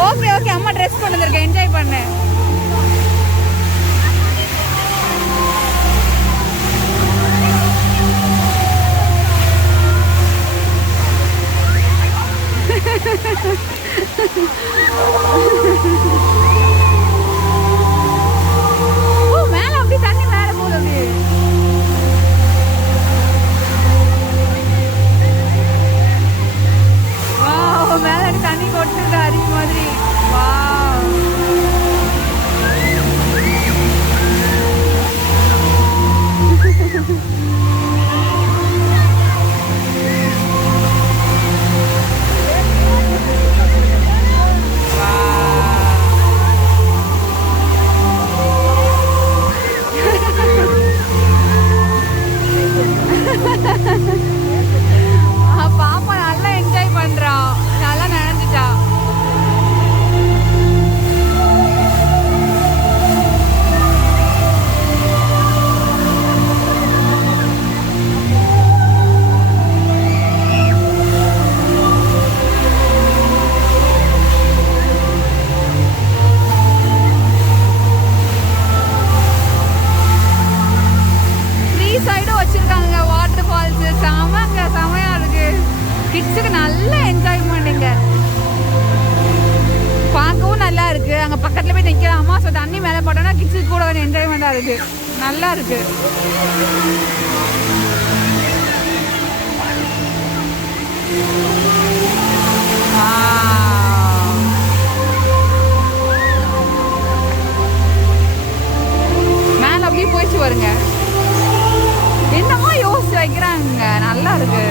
ஓகே ஓகே, அம்மா ட்ரெஸ் கொண்டு வந்திருக்கேன், என்ஜாய் பண்ணு. ஓ மேல அப்படி தண்ணி மேல போகுது. வாவ், மேல தண்ணி கொட்டுது அருவி மாதிரி. வாவ். பாப்பா நல்லா என்ஜாய் பண்றா, நல்லா நனைஞ்சிட்டா. சைடும் வச்சிருக்காங்க வாட்டர் ஃபால்ஸ். செமங்க, செமையா இருக்கு. கிட்ஸுக்கு நல்ல என்ஜாய்மெண்ட்டுங்க. பார்க்கவும் நல்லா இருக்கு. அங்கே பக்கத்துல போய் நிற்கலாமா. ஸோ தண்ணி மேலே போட்டோம்னா கிட்ஸுக்கு கூட ஒரு என்ஜாய்மெண்ட்டாக இருக்கு, நல்லா இருக்கு. மேலே அப்படியே போயிடுச்சு பாருங்க. என்னமோ யோசிச்சு வைக்கிறாங்க, நல்லா இருக்கு.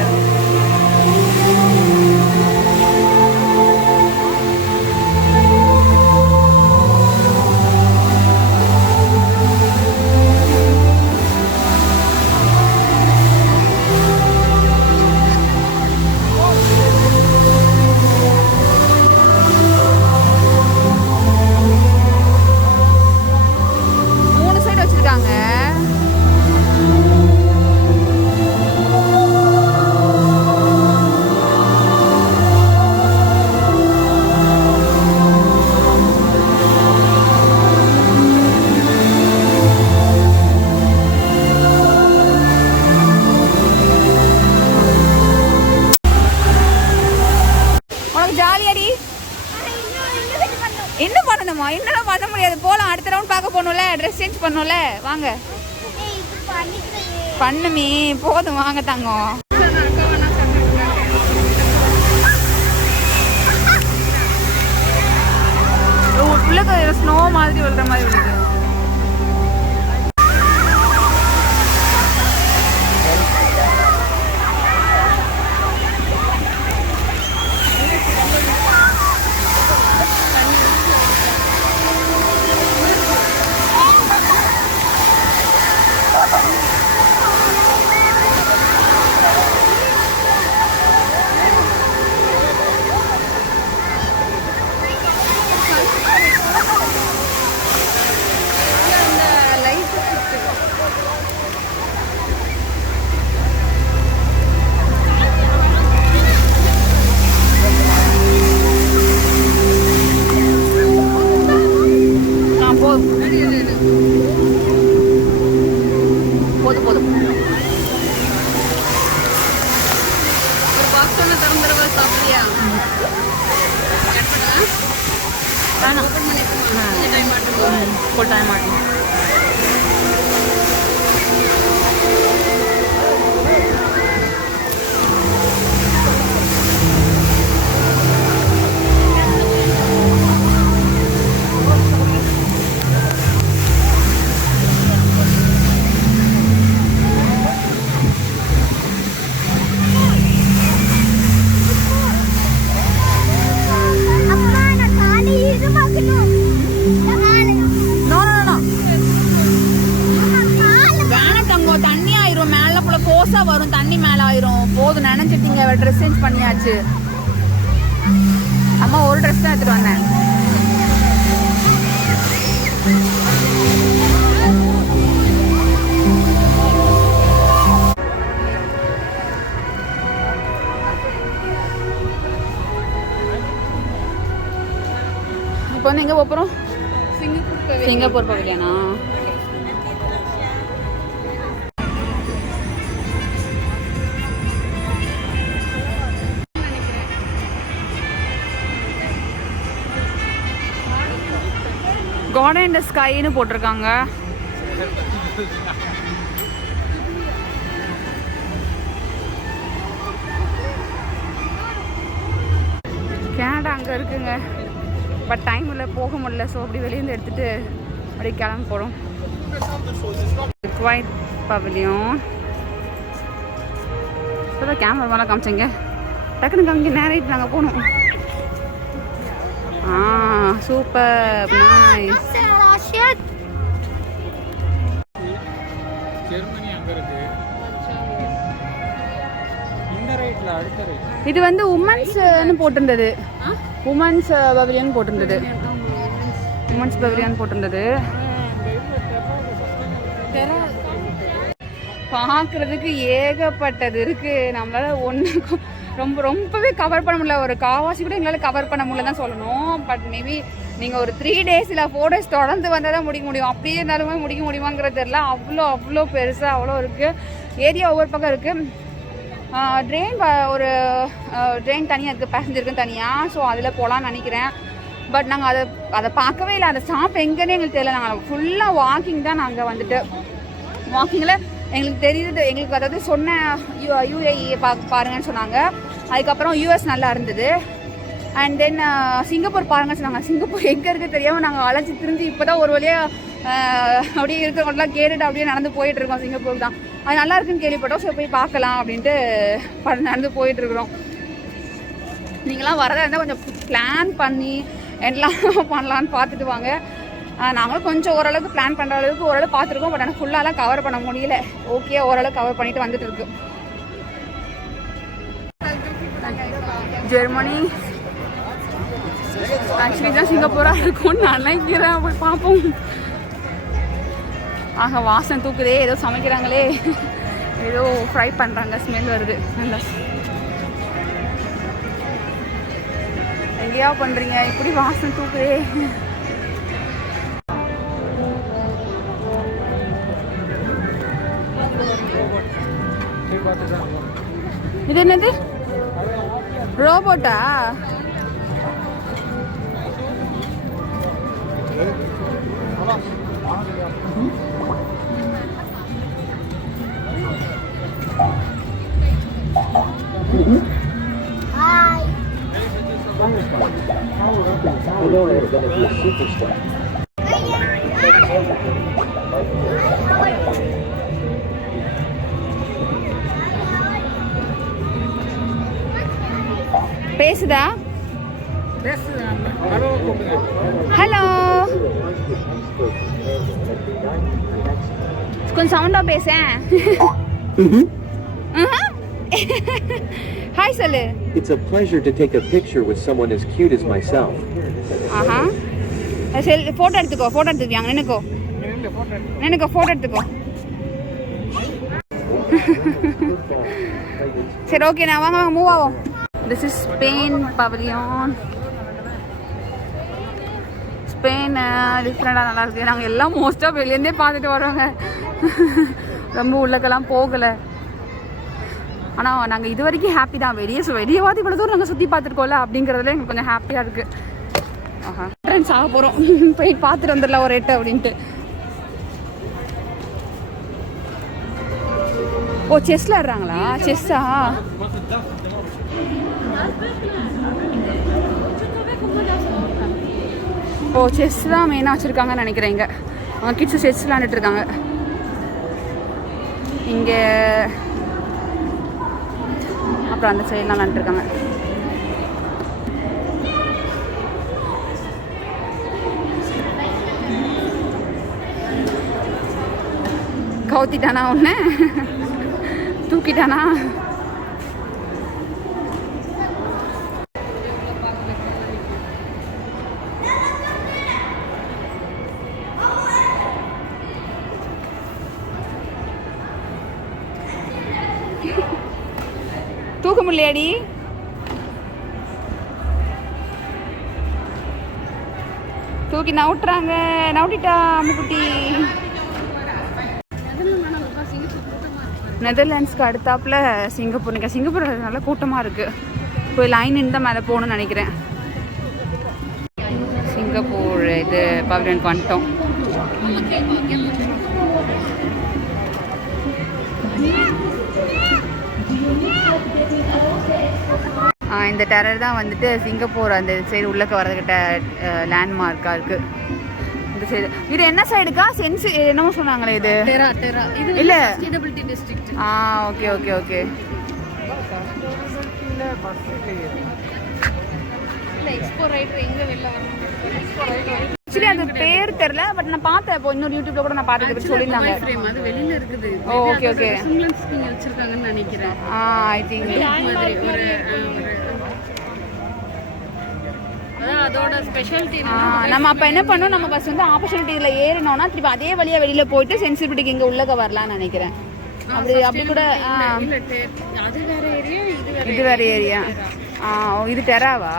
என்ன பண்ணணுமா? என்னெல்லாம் பண்ண முடியாது. போகலாம், அடுத்த ரவுண்ட் பார்க்க போகணும்ல, ட்ரெஸ் சேஞ்ச் பண்ணணும்ல. வாங்க பண்ணுமே, போதும் வாங்க தங்கம். உள்ளுக்கு ஸ்னோ மாதிரி விழுற மாதிரி விழுது. வேணாம் ஃபுல் டைம் ஆகும். அம்மா நான் காலை இது பார்க்கணும். வேணாம் தங்கம், தண்ணி ஆயிரும் மேலே போல கோசா வரும், தண்ணி மேலே ஆயிரும். போதும் நினைச்சிட்டீங்க, ட்ரெஸ் சேஞ்ச் பண்ணியாச்சு. அம்மா ஒரு ட்ரெஸ் தான் எடுத்துட்டு வந்தேன். இப்போ வந்து எங்கே போகிறோம்? சிங்கப்பூர் பவலியனா? கார்டன் இன் தி ஸ்கைன்னு போட்டிருக்காங்க. கனடா அங்கே இருக்குங்க. பட் டைம் இல்லை, போக முடியல. ஸோ அப்படி வெளியேருந்து எடுத்துகிட்டு அப்படியே கிளம்ப போகிறோம். குவைட் பவலியன். இப்போ தான் கேமரா மேலே காமிச்சிங்க, டக்குன்னு காமிக்க நேரம் நாங்கள் போகணும். Super nice. ஜெர்மனி அங்க இருக்கு. இந்த ரைட்ல அடுத்த ரைட். இது வந்து உமன்ஸ்னு போட்டிருந்தது. உமன்ஸ் பவலியன் போட்டிருந்தது. உமன்ஸ் பவலியன் போட்டிருந்தது. பார்க்குறதுக்கு ஏகப்பட்டது இருக்குது. நம்மளால் ஒன்றுக்கும் ரொம்பவே கவர் பண்ண முடியல. ஒரு காவாசி கூட எங்களால் கவர் பண்ண முடியல தான் சொல்லணும். பட் மேபி நீங்கள் ஒரு 3 days இல்லை 4 days தொடர்ந்து வந்தால் தான் முடிக்க முடியும். அப்படியே இருந்தாலுமே முடிக்க முடியுமாங்கிறது தெரியல. அவ்வளோ பெருசாக அவ்வளோ இருக்குது. ஏரியா ஒவ்வொரு பக்கம் இருக்குது. ட்ரெயின் ஒரு ட்ரெயின் தனியாக இருக்குது, பேசஞ்சருக்குன்னு தனியாக. ஸோ அதில் போகலான்னு நினைக்கிறேன். பட் நாங்கள் அதை பார்க்கவே இல்லை. அந்த ஸ்டாப் எங்கேன்னு எங்களுக்கு தெரியல. நாங்கள் ஃபுல்லாக வாக்கிங் தான். நாங்கள் வந்துட்டு வாக்கிங்கில் எங்களுக்கு தெரியுது. எங்களுக்கு அதாவது சொன்ன யூஏஇ பாருங்கன்னு சொன்னாங்க. அதுக்கப்புறம் யூஎஸ் நல்லா இருந்தது. அண்ட் தென் சிங்கப்பூர் பாருங்கன்னு சொன்னாங்க. சிங்கப்பூர் எங்கே இருக்குது தெரியாமல் நாங்கள் அழைச்சி திரிஞ்சு இப்போ தான் ஒரு வழியாக அப்படியே இருக்கிறவங்களாம் கேட்டுட்டு அப்படியே நடந்து போயிட்டுருக்கோம். சிங்கப்பூர் தான் அது நல்லா இருக்குன்னு கேள்விப்பட்டோம். ஸோ போய் பார்க்கலாம் அப்படின்ட்டு நடந்து போயிட்டுருக்குறோம். நீங்களாம் வரதா இருந்தால் கொஞ்சம் பிளான் பண்ணி எல்லாம் பண்ணலான்னு பார்த்துட்டு வாங்க. நாங்களும் கொஞ்சம் ஓரளவுக்கு பிளான் பண்ணுற அளவுக்கு ஓரளவு பார்த்துருக்கோம். பட் ஆனால் ஃபுல்லாலாம் கவர் பண்ண முடியல. ஓகே, ஓரளவு கவர் பண்ணிட்டு வந்துட்டு இருக்கு. ஜெர்மனி ஆக்சுவலி தான் சிங்கப்பூராக இருக்கும்னு நினைக்கிறேன். போய் பார்ப்போம். ஆக வாசனை தூக்குதே. ஏதோ சமைக்கிறாங்களே, ஏதோ ஃப்ரை பண்ணுறாங்க. ஸ்மெல் வருது நல்லா. எங்கேயா பண்ணுறீங்க? இப்படி வாசனை தூக்குதே. இது என்னது? ரோபோட்டா? Hi. I know I'm gonna be a superstar. பேசுதா? ஹலோ கூப்பிடுங்க. ஹலோ, கொஞ்சம் சவுண்டாக பேசேன். ஹாய் சொல்லு. It's a pleasure to take a picture with someone as cute as myself. ஆஹா, ஃபோட்டோ எடுத்துக்கோ. ஃபோட்டோ எடுத்துக்கியாங்க. நினைக்கோ ஃபோட்டோ எடுத்துக்கோ. சரி, ஓகே, நான் வாங்க மூவ் ஆகும். This is Spain pavilion. Spain டிஃப்ரெண்டாக நல்லா இருக்குது. நாங்கள் எல்லாம் மோஸ்ட்டாக வெளியேருந்தே பார்த்துட்டு வரோங்க. ரொம்ப உள்ளக்கெல்லாம் போகலை. ஆனால் நாங்கள் இது வரைக்கும் ஹாப்பி தான். வெளியேவாதி இவ்வளோ தூரம் நாங்கள் சுற்றி பார்த்துருக்கோம்ல அப்படிங்கிறதுல எங்களுக்கு கொஞ்சம் ஹாப்பியாக இருக்குது. ஆஹா, பசியாலன்னு சாக போகிறோம். போய் பார்த்துட்டு வந்துடலாம் ஒரு 8 அப்படின்ட்டு. ஓ செஸ்ல ஆடுறாங்களா? செஸ்ஸா? ஓ செஸ் தான் மெயினாக வச்சுருக்காங்கன்னு நினைக்கிறேன். இங்கே கிட்ஸு செஸ் விளாண்டுட்டு இருக்காங்க. இங்கே அப்புறம் அந்த சைட்லாம் விளாண்டுருக்காங்க. கவுத்திட்டானா ஒன்று தூக்கிட்டானா? தூக்க முடியலையாடி? தூக்கி நவுட்டுறாங்க. நவுட்டிட்டா அம்முக்குட்டி. நெதர்லாண்ட்ஸ்க்கு அடுத்தாப்புல சிங்கப்பூர். சிங்கப்பூர் நல்ல கூட்டமாக இருக்குது. போய் லைன் நின்று தான் மேலே போகணும்னு நினைக்கிறேன். சிங்கப்பூர் இது பவலியனுக்கு வந்துட்டோம். இந்த டெரர் தான் வந்துட்டு சிங்கப்பூர் அந்த சைடு உள்ளக்க வரதுக்கிட்ட லேண்ட்மார்க்காக இருக்குது. இந்த சைடு இது என்ன சைடுக்கா? சென்ஸ் என்னமோ சொன்னாங்களே இது இல்லை. Okay okay okay. ஆக்சுவலி அது பேர் தெரியல, பட் நான் பார்த்தேன். இப்போ இன்னொரு யூடியூப்ல கூட நான் பார்த்துட்டு சொல்லியிருந்தாங்க. அது வெளியில இருக்குது. Okay okay. வச்சிருக்காங்கன்னு நினைக்கிறேன். ஐ திங்க் அதோட ஸ்பெஷாலிட்டி. நம்ம அப்போ என்ன பண்ணோம், நம்ம ஃபர்ஸ்ட் வந்து ஆப்பர்ச்சுனிட்டியில் ஏறினோம்னா திருப்பி அதே வழியாக வெளியில் போயிட்டு சென்சிபிலிட்டிக்கு இங்கே உள்ளக வரலான்னு நினைக்கிறேன். அப்படி கூட இது வேற ஏரியா. இது டெராவா?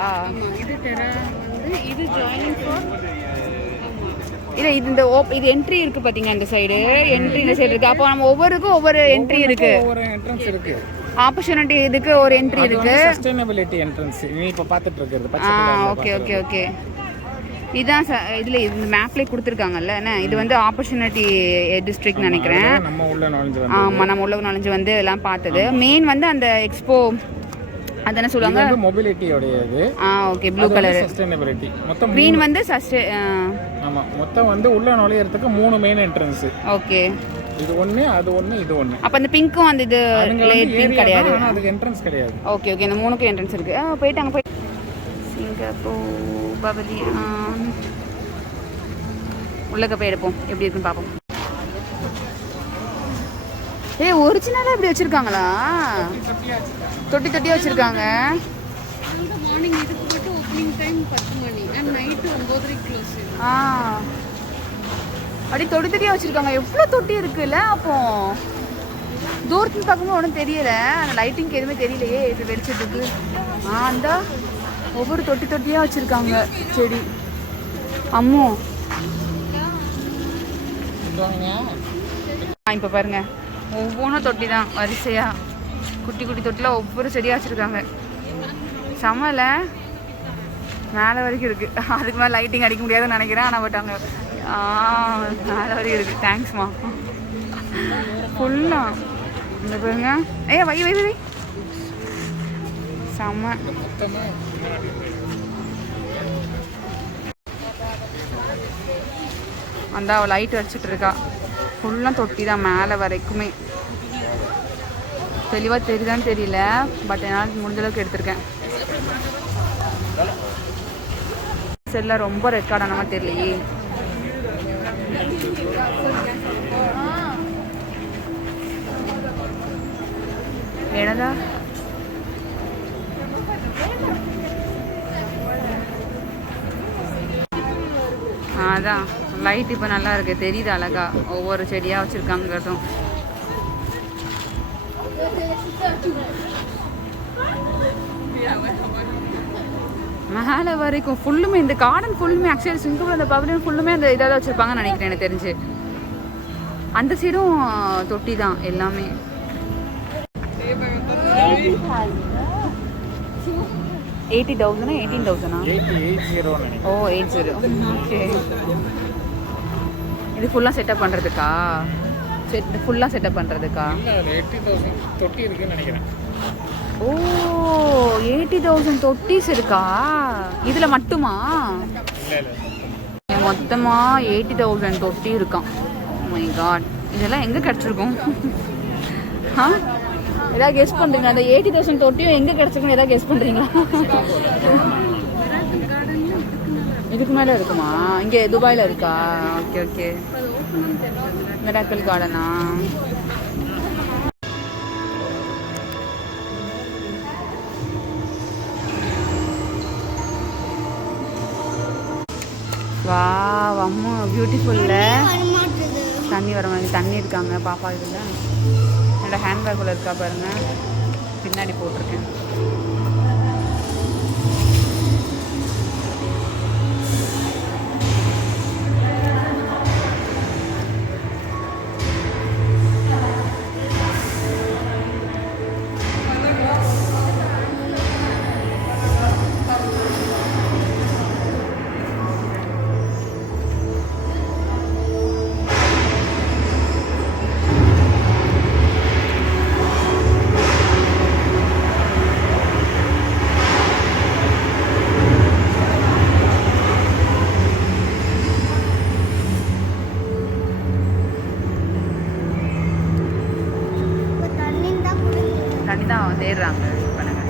இது டெரா வந்து இது ஜாயினிங் ஃபார். இல்லை இது இந்த இது என்ட்ரி இருக்கு பார்த்தீங்க. இந்த சைடு என்ட்ரி இந்த சைடு இருக்கு. அப்போ நம்ம ஒவ்வொருக்கும் ஒவ்வொரு என்ட்ரி இருக்கு. ஆப்பர்ச்சுனிட்டி இதுக்கு ஒரு என்ட்ரி இருக்கு. சஸ்டைனபிலிட்டி என்ட்ரன்ஸ் நீ இப்ப பாத்துட்டு இருக்குது. Okay okay okay. இதான் இதுல இந்த மேப்லயே கொடுத்துருக்காங்கல்ல. இது வந்து ஆப்பர்ச்சுனிட்டி டிஸ்ட்ரிக்ட் நினைக்கிறேன். நம்ம உள்ள நுழைஞ்சு வந்து ஆமா நம்ம உள்ள நுழைஞ்சு வந்து எல்லாம் பார்த்தது. மெயின் வந்து அந்த எக்ஸ்போ அதானே சொல்லுவாங்க. இது மொபிலிட்டியோட இது. Okay blue colour sustainability. மொத்தம் green வந்து ஆமா மொத்தம் வந்து உள்ள நுழையிறதுக்கு 3 மெயின் என்ட்ரன்ஸ். ஓகே. இது ஒண்ணு அது ஒண்ணு இது ஒண்ணு. அப்ப அந்த பிங்க்கும் அந்த இது லேட் பிங்க் கிடையாது. ஆனா அதுக்கு என்ட்ரன்ஸ் கிடையாது. Okay okay. இந்த மூணுக்கு என்ட்ரன்ஸ் இருக்கு. போய்ட்டாங்க போய் சிங்கப்பூர் பவலியன் உள்ளக்க போய் எடுப்போம் எப்படி இருக்குன்னு பார்ப்போம். ஒரிஜினலா இப்படி வச்சிருக்காங்களா? தொட்டி தொட்டியா வச்சிருக்காங்க. மார்னிங் இதுக்கு மட்டும் ஓப்பனிங் டைம் 10 மணி and நைட் 9:30 க்ளோஸ். அப்படி தொட்டி தொட்டியா வச்சிருக்காங்க. எவ்வளவு தொட்டி இருக்குல்ல. அப்போ தூரத்துல பார்க்கும்போது ஒன்றும் தெரியல. அந்த லைட்டிங்க்கு எதுவுமே தெரியலையே. இது வெளிச்சத்துக்கு அந்த ஒவ்வொரு தொட்டி தொட்டியா வச்சிருக்காங்க செடி. அம்மோ இப்போ பாருங்க ஒவ்வொன்றும் தொட்டி தான் வரிசையா. குட்டி குட்டி தொட்டில ஒவ்வொரு செடியாக வச்சுருக்காங்க. செம்மல மேலே வரைக்கும் இருக்குது. அதுக்கு மேலே லைட்டிங் அடிக்க முடியாதுன்னு நினைக்கிறேன். ஆனால் பட் அங்கே மேலே வரைக்கும் இருக்குது. தேங்க்ஸ்மா. ஃபுல்லாக இந்த பாருங்க. வை வை வை செம்ம. அந்த அவள் லைட் அடிச்சுட்டு இருக்கா. ஃபுல்லாக தொட்டி தான் மேலே வரைக்குமே. தெளிவாக தெரியுதான்னு தெரியல, பட் என்னால் முடிஞ்சளவுக்கு எடுத்திருக்கேன். செல்ல ரொம்ப ரெக்கார்ட் ஆன மாதிரி தெரியலையே. என்னதா அதான் லைட் இப்போ நல்லா இருக்கு. தெரியுது அழகா ஒவ்வொரு செடியாக வச்சுருக்காங்கட்டும். மேலே வரைக்கும் ஃபுல்லுமே இந்த கார்டன் ஃபுல்லுமே ஆக்சுவலி சிங்கப்பூர் அந்த பவலியன் ஃபுல்லுமே அந்த இதாக தான் வச்சுருப்பாங்கன்னு நினைக்கிறேன் எனக்கு தெரிஞ்சு. அந்த சைடும் தொட்டி தான் எல்லாமே. 80,000 18,000 80 ஓ 80 ஓகே. இது ஃபுல்லாக செட்டப் பண்ணுறதுக்கா? ஃபுல்லாக செட்டப் பண்ணுறதுக்கா? இல்லை 80,000 தொட்டி இருக்குன்னு நினைக்கிறேன். ஓ 80,000 தொட்டிஸ் இருக்கா இதில் மட்டுமா? இல்லை மொத்தமாக 80,000 தொட்டி இருக்கான். மை காட், இதெல்லாம் எங்கே கிடச்சிருக்கும்? ஆ ஏதாவது கெஸ் பண்ணுறீங்களா? அந்த 80,000 தொட்டியும் எங்கே கிடச்சிருக்கும் ஏதாவது கெஸ் பண்ணுறீங்களா? இதுக்கு மேலே இருக்குமா? இங்கே துபாயில் இருக்கா? Okay okay. மிராக்கிள் கார்டனா? வா அம்மா பியூட்டிஃபுல்ல. தண்ணி வர மாதிரி தண்ணி இருக்காங்க பாப்பா. இதில் என்னோட ஹேண்ட்பேக்குள்ளே இருக்கா பாருங்க, பின்னாடி போட்டிருக்கேன். தண்ணி தான் தேடுறாங்க பண்ணுங்க.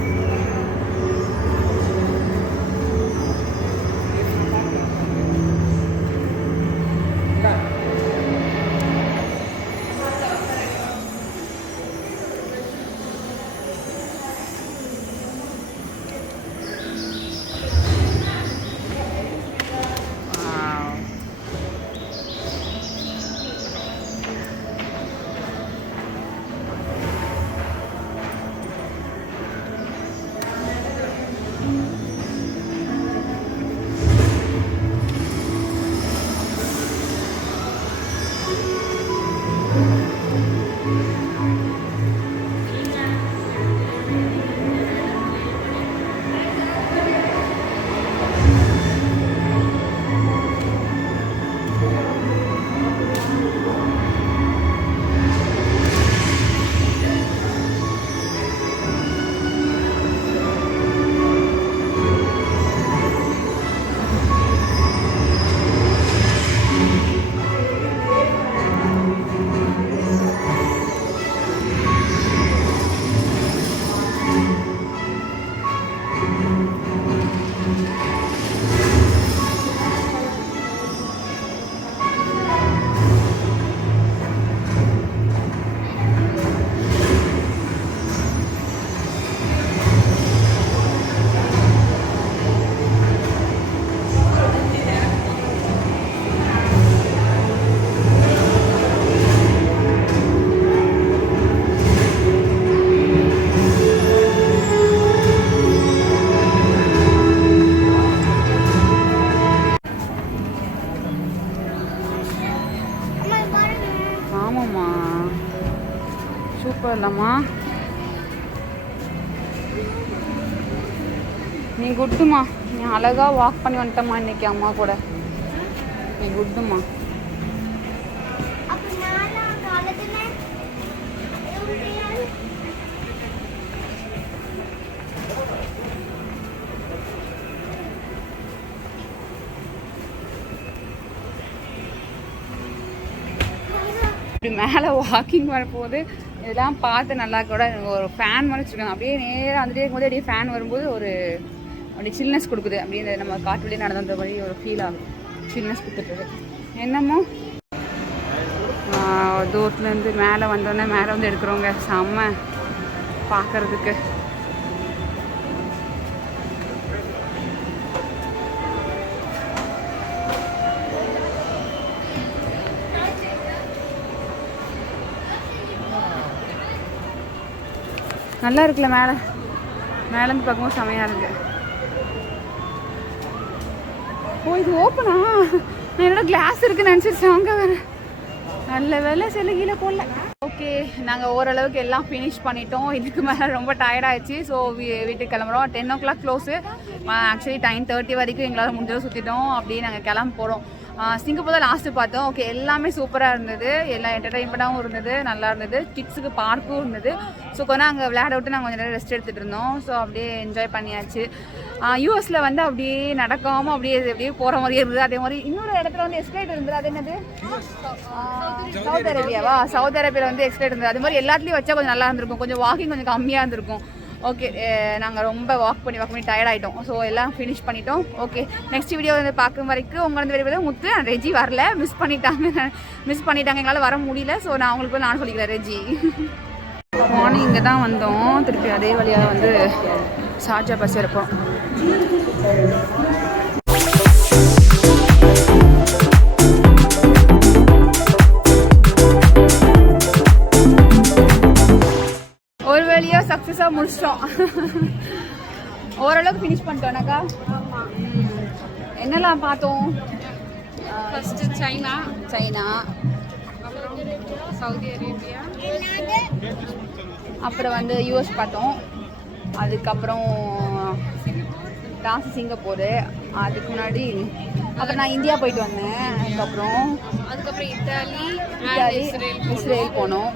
ஆமாம்மா சூப்பர் இல்லம்மா. நீ குட்டுமா, நீ அழகா வாக் பண்ணி வந்துட்டம்மா இன்னைக்கு அம்மா கூட. நீ குட்டுமா. இப்படி மேலே வாக்கிங் வரும்போது இதெல்லாம் பார்த்து நல்லா கூட ஒரு ஃபேன் மாதிரி வச்சுருக்காங்க. அப்படியே நேராக வந்துட்டே இருக்கும்போது அப்படியே ஃபேன் வரும்போது ஒரு அப்படியே சில்னஸ் கொடுக்குது. அப்படியே இந்த நம்ம காட்டு வழியே நடந்துன்ற மாதிரி ஒரு ஃபீல் ஆகும். சில்னஸ் கொடுத்துட்டு என்னமோ தூரத்துலேருந்து மேலே வந்தோடனே மேலே வந்து எடுக்கிறவங்க செம்ம பார்க்குறதுக்கு. நல்லா இருக்குல்ல மேலே மேலேருந்து பார்க்கும்போது செமையாக இருக்கு. ஓ இது ஓப்பனா? நான் என்னோட கிளாஸ் இருக்குன்னு நினச்சிருச்சேன். அவங்க வேறு நல்ல வேலை செல்ல கீழே போடல. ஓகே, நாங்கள் ஓரளவுக்கு எல்லாம் ஃபினிஷ் பண்ணிட்டோம். இதுக்கு மேலே ரொம்ப டயர்டாகிடுச்சு. ஸோ வீட்டுக்கு கிளம்புறோம். 10 o'clock க்ளோஸு. ஆக்சுவலி 9:30 வரைக்கும் எங்களால் முடிஞ்சதை சுற்றிட்டோம். அப்படியே நாங்கள் கிளம்ப போகிறோம். சிங்கப்பூர் தான் லாஸ்ட்டு பார்த்தோம். ஓகே, எல்லாமே சூப்பராக இருந்தது. எல்லாம் என்டர்டெயின்மெண்ட்டாகவும் இருந்தது, நல்லா இருந்தது. கிட்ஸுக்கு பார்க்கும் இருந்தது. ஸோ கொஞ்சம் அங்கே விளையாட விட்டு நாங்கள் கொஞ்சம் நேரம் ரெஸ்ட் எடுத்துகிட்டு இருந்தோம். ஸோ அப்படியே என்ஜாய் பண்ணியாச்சு. யூஎஸில் வந்து அப்படியே நடக்காமல் அப்படியே போகிற மாதிரியே இருந்தது. அதே மாதிரி இன்னொரு இடத்துல வந்து எஸ்கலேட் இருந்தது. அது என்னது? சவுதி அரேபியாவா? சவுதி அரேபியாவில் வந்து எஸ்கலேட் இருந்தது. அது மாதிரி எல்லாத்துலேயும் வச்சா கொஞ்சம் நல்லா இருந்திருக்கும். கொஞ்சம் வாக்கிங் கொஞ்சம் கம்மியாக இருந்திருக்கும். ஓகே, நாங்கள் ரொம்ப வாக் பண்ணி டயர்ட் ஆகிட்டோம். ஸோ எல்லாம் ஃபினிஷ் பண்ணிட்டோம். ஓகே, நெக்ஸ்ட் வீடியோ வந்து பார்க்கும் வரைக்கும் உங்களை வெளியே முத்து ரெஜி வரல, மிஸ் பண்ணிட்டாங்க எங்களால் வர முடியல. ஸோ நான் அவங்களுக்கு நான் சொல்லிக்கிறேன். ரெஜி மார்னிங் இங்கே தான் வந்தோம். திருப்பி அதே வழியாக வந்து ஷார்ஜா பஸ் இருப்போம். ஒரு வழியாக சக்ஸஸாக முடிச்சிட்டோம். ஓரளவுக்கு ஃபினிஷ் பண்ணிட்டோம்னாக்கா. என்னெல்லாம் பார்த்தோம்? ஃபஸ்ட்டு சைனா, அப்புறம் சவுதி அரேபியா, அப்புறம் வந்து யூஎஸ் பார்த்தோம். அதுக்கப்புறம் லாஸ்ட் சிங்கப்பூர். அதுக்கு முன்னாடி அப்புறம் நான் இந்தியா போயிட்டு வந்தேன். அதுக்கப்புறம் இத்தாலி, இஸ்ரேல் போனோம்.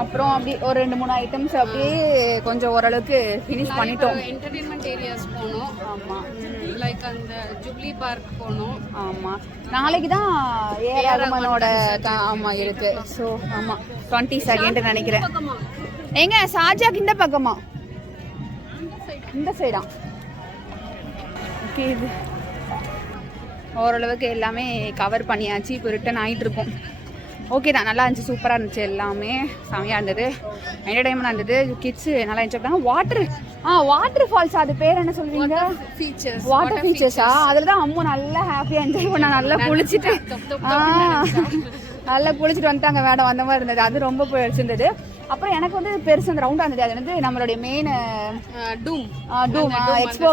அப்புறம் அப்படி ஒரு 2-3 ஐட்டம்ஸ் அப்படியே கொஞ்சம் ஓரளவுக்கு ஃபினிஷ் பண்ணிட்டோம். என்டர்டெயின்மெண்ட் ஏரியாஸ் போனோம். ஆமாம், லைக் அந்த ஜூப்ளி பார்க் போனோம். ஆமாம், நாளைக்கு தான் ஏஆர் ரஹ்மானோட ஆமாம் இருக்குது. ஸோ ஆமாம், 22nd நினைக்கிறேன். எங்க ஷார்ஜாக்கு இந்த பக்கமா? இந்த சைடா? ஓகே, இது ஓரளவுக்கு எல்லாமே கவர் பண்ணியாச்சு. இப்போ ரிட்டன் ஆகிட்டு இருக்கோம். ஓகே தான், நல்லா இருந்துச்சு, சூப்பராக இருந்துச்சு, எல்லாமே செமையாக இருந்தது, என்டர்டைன்மெண்டாக இருந்தது. கிட்ஸு நல்லா என்ஜாய் பண்ணாங்க. வாட்டர் ஃபால்ஸ், அது பேர் என்ன சொல்வீங்க? வாட்டர் ஃபீச்சர்ஸா? அதில் தான் அம்மா நல்லா ஹாப்பியாக என்ஜாய் பண்ணா, நல்லா குளிச்சுட்டு நல்லா குளிச்சுட்டு வந்துட்டாங்க மேடம். அந்த மாதிரி இருந்தது, அது ரொம்ப பிடிச்சிருந்தது. அப்புறம் எனக்கு வந்து பெருசு அந்த ரவுண்டாக இருந்தது. அது வந்து நம்மளுடைய மெயின் டூம் எக்ஸ்போ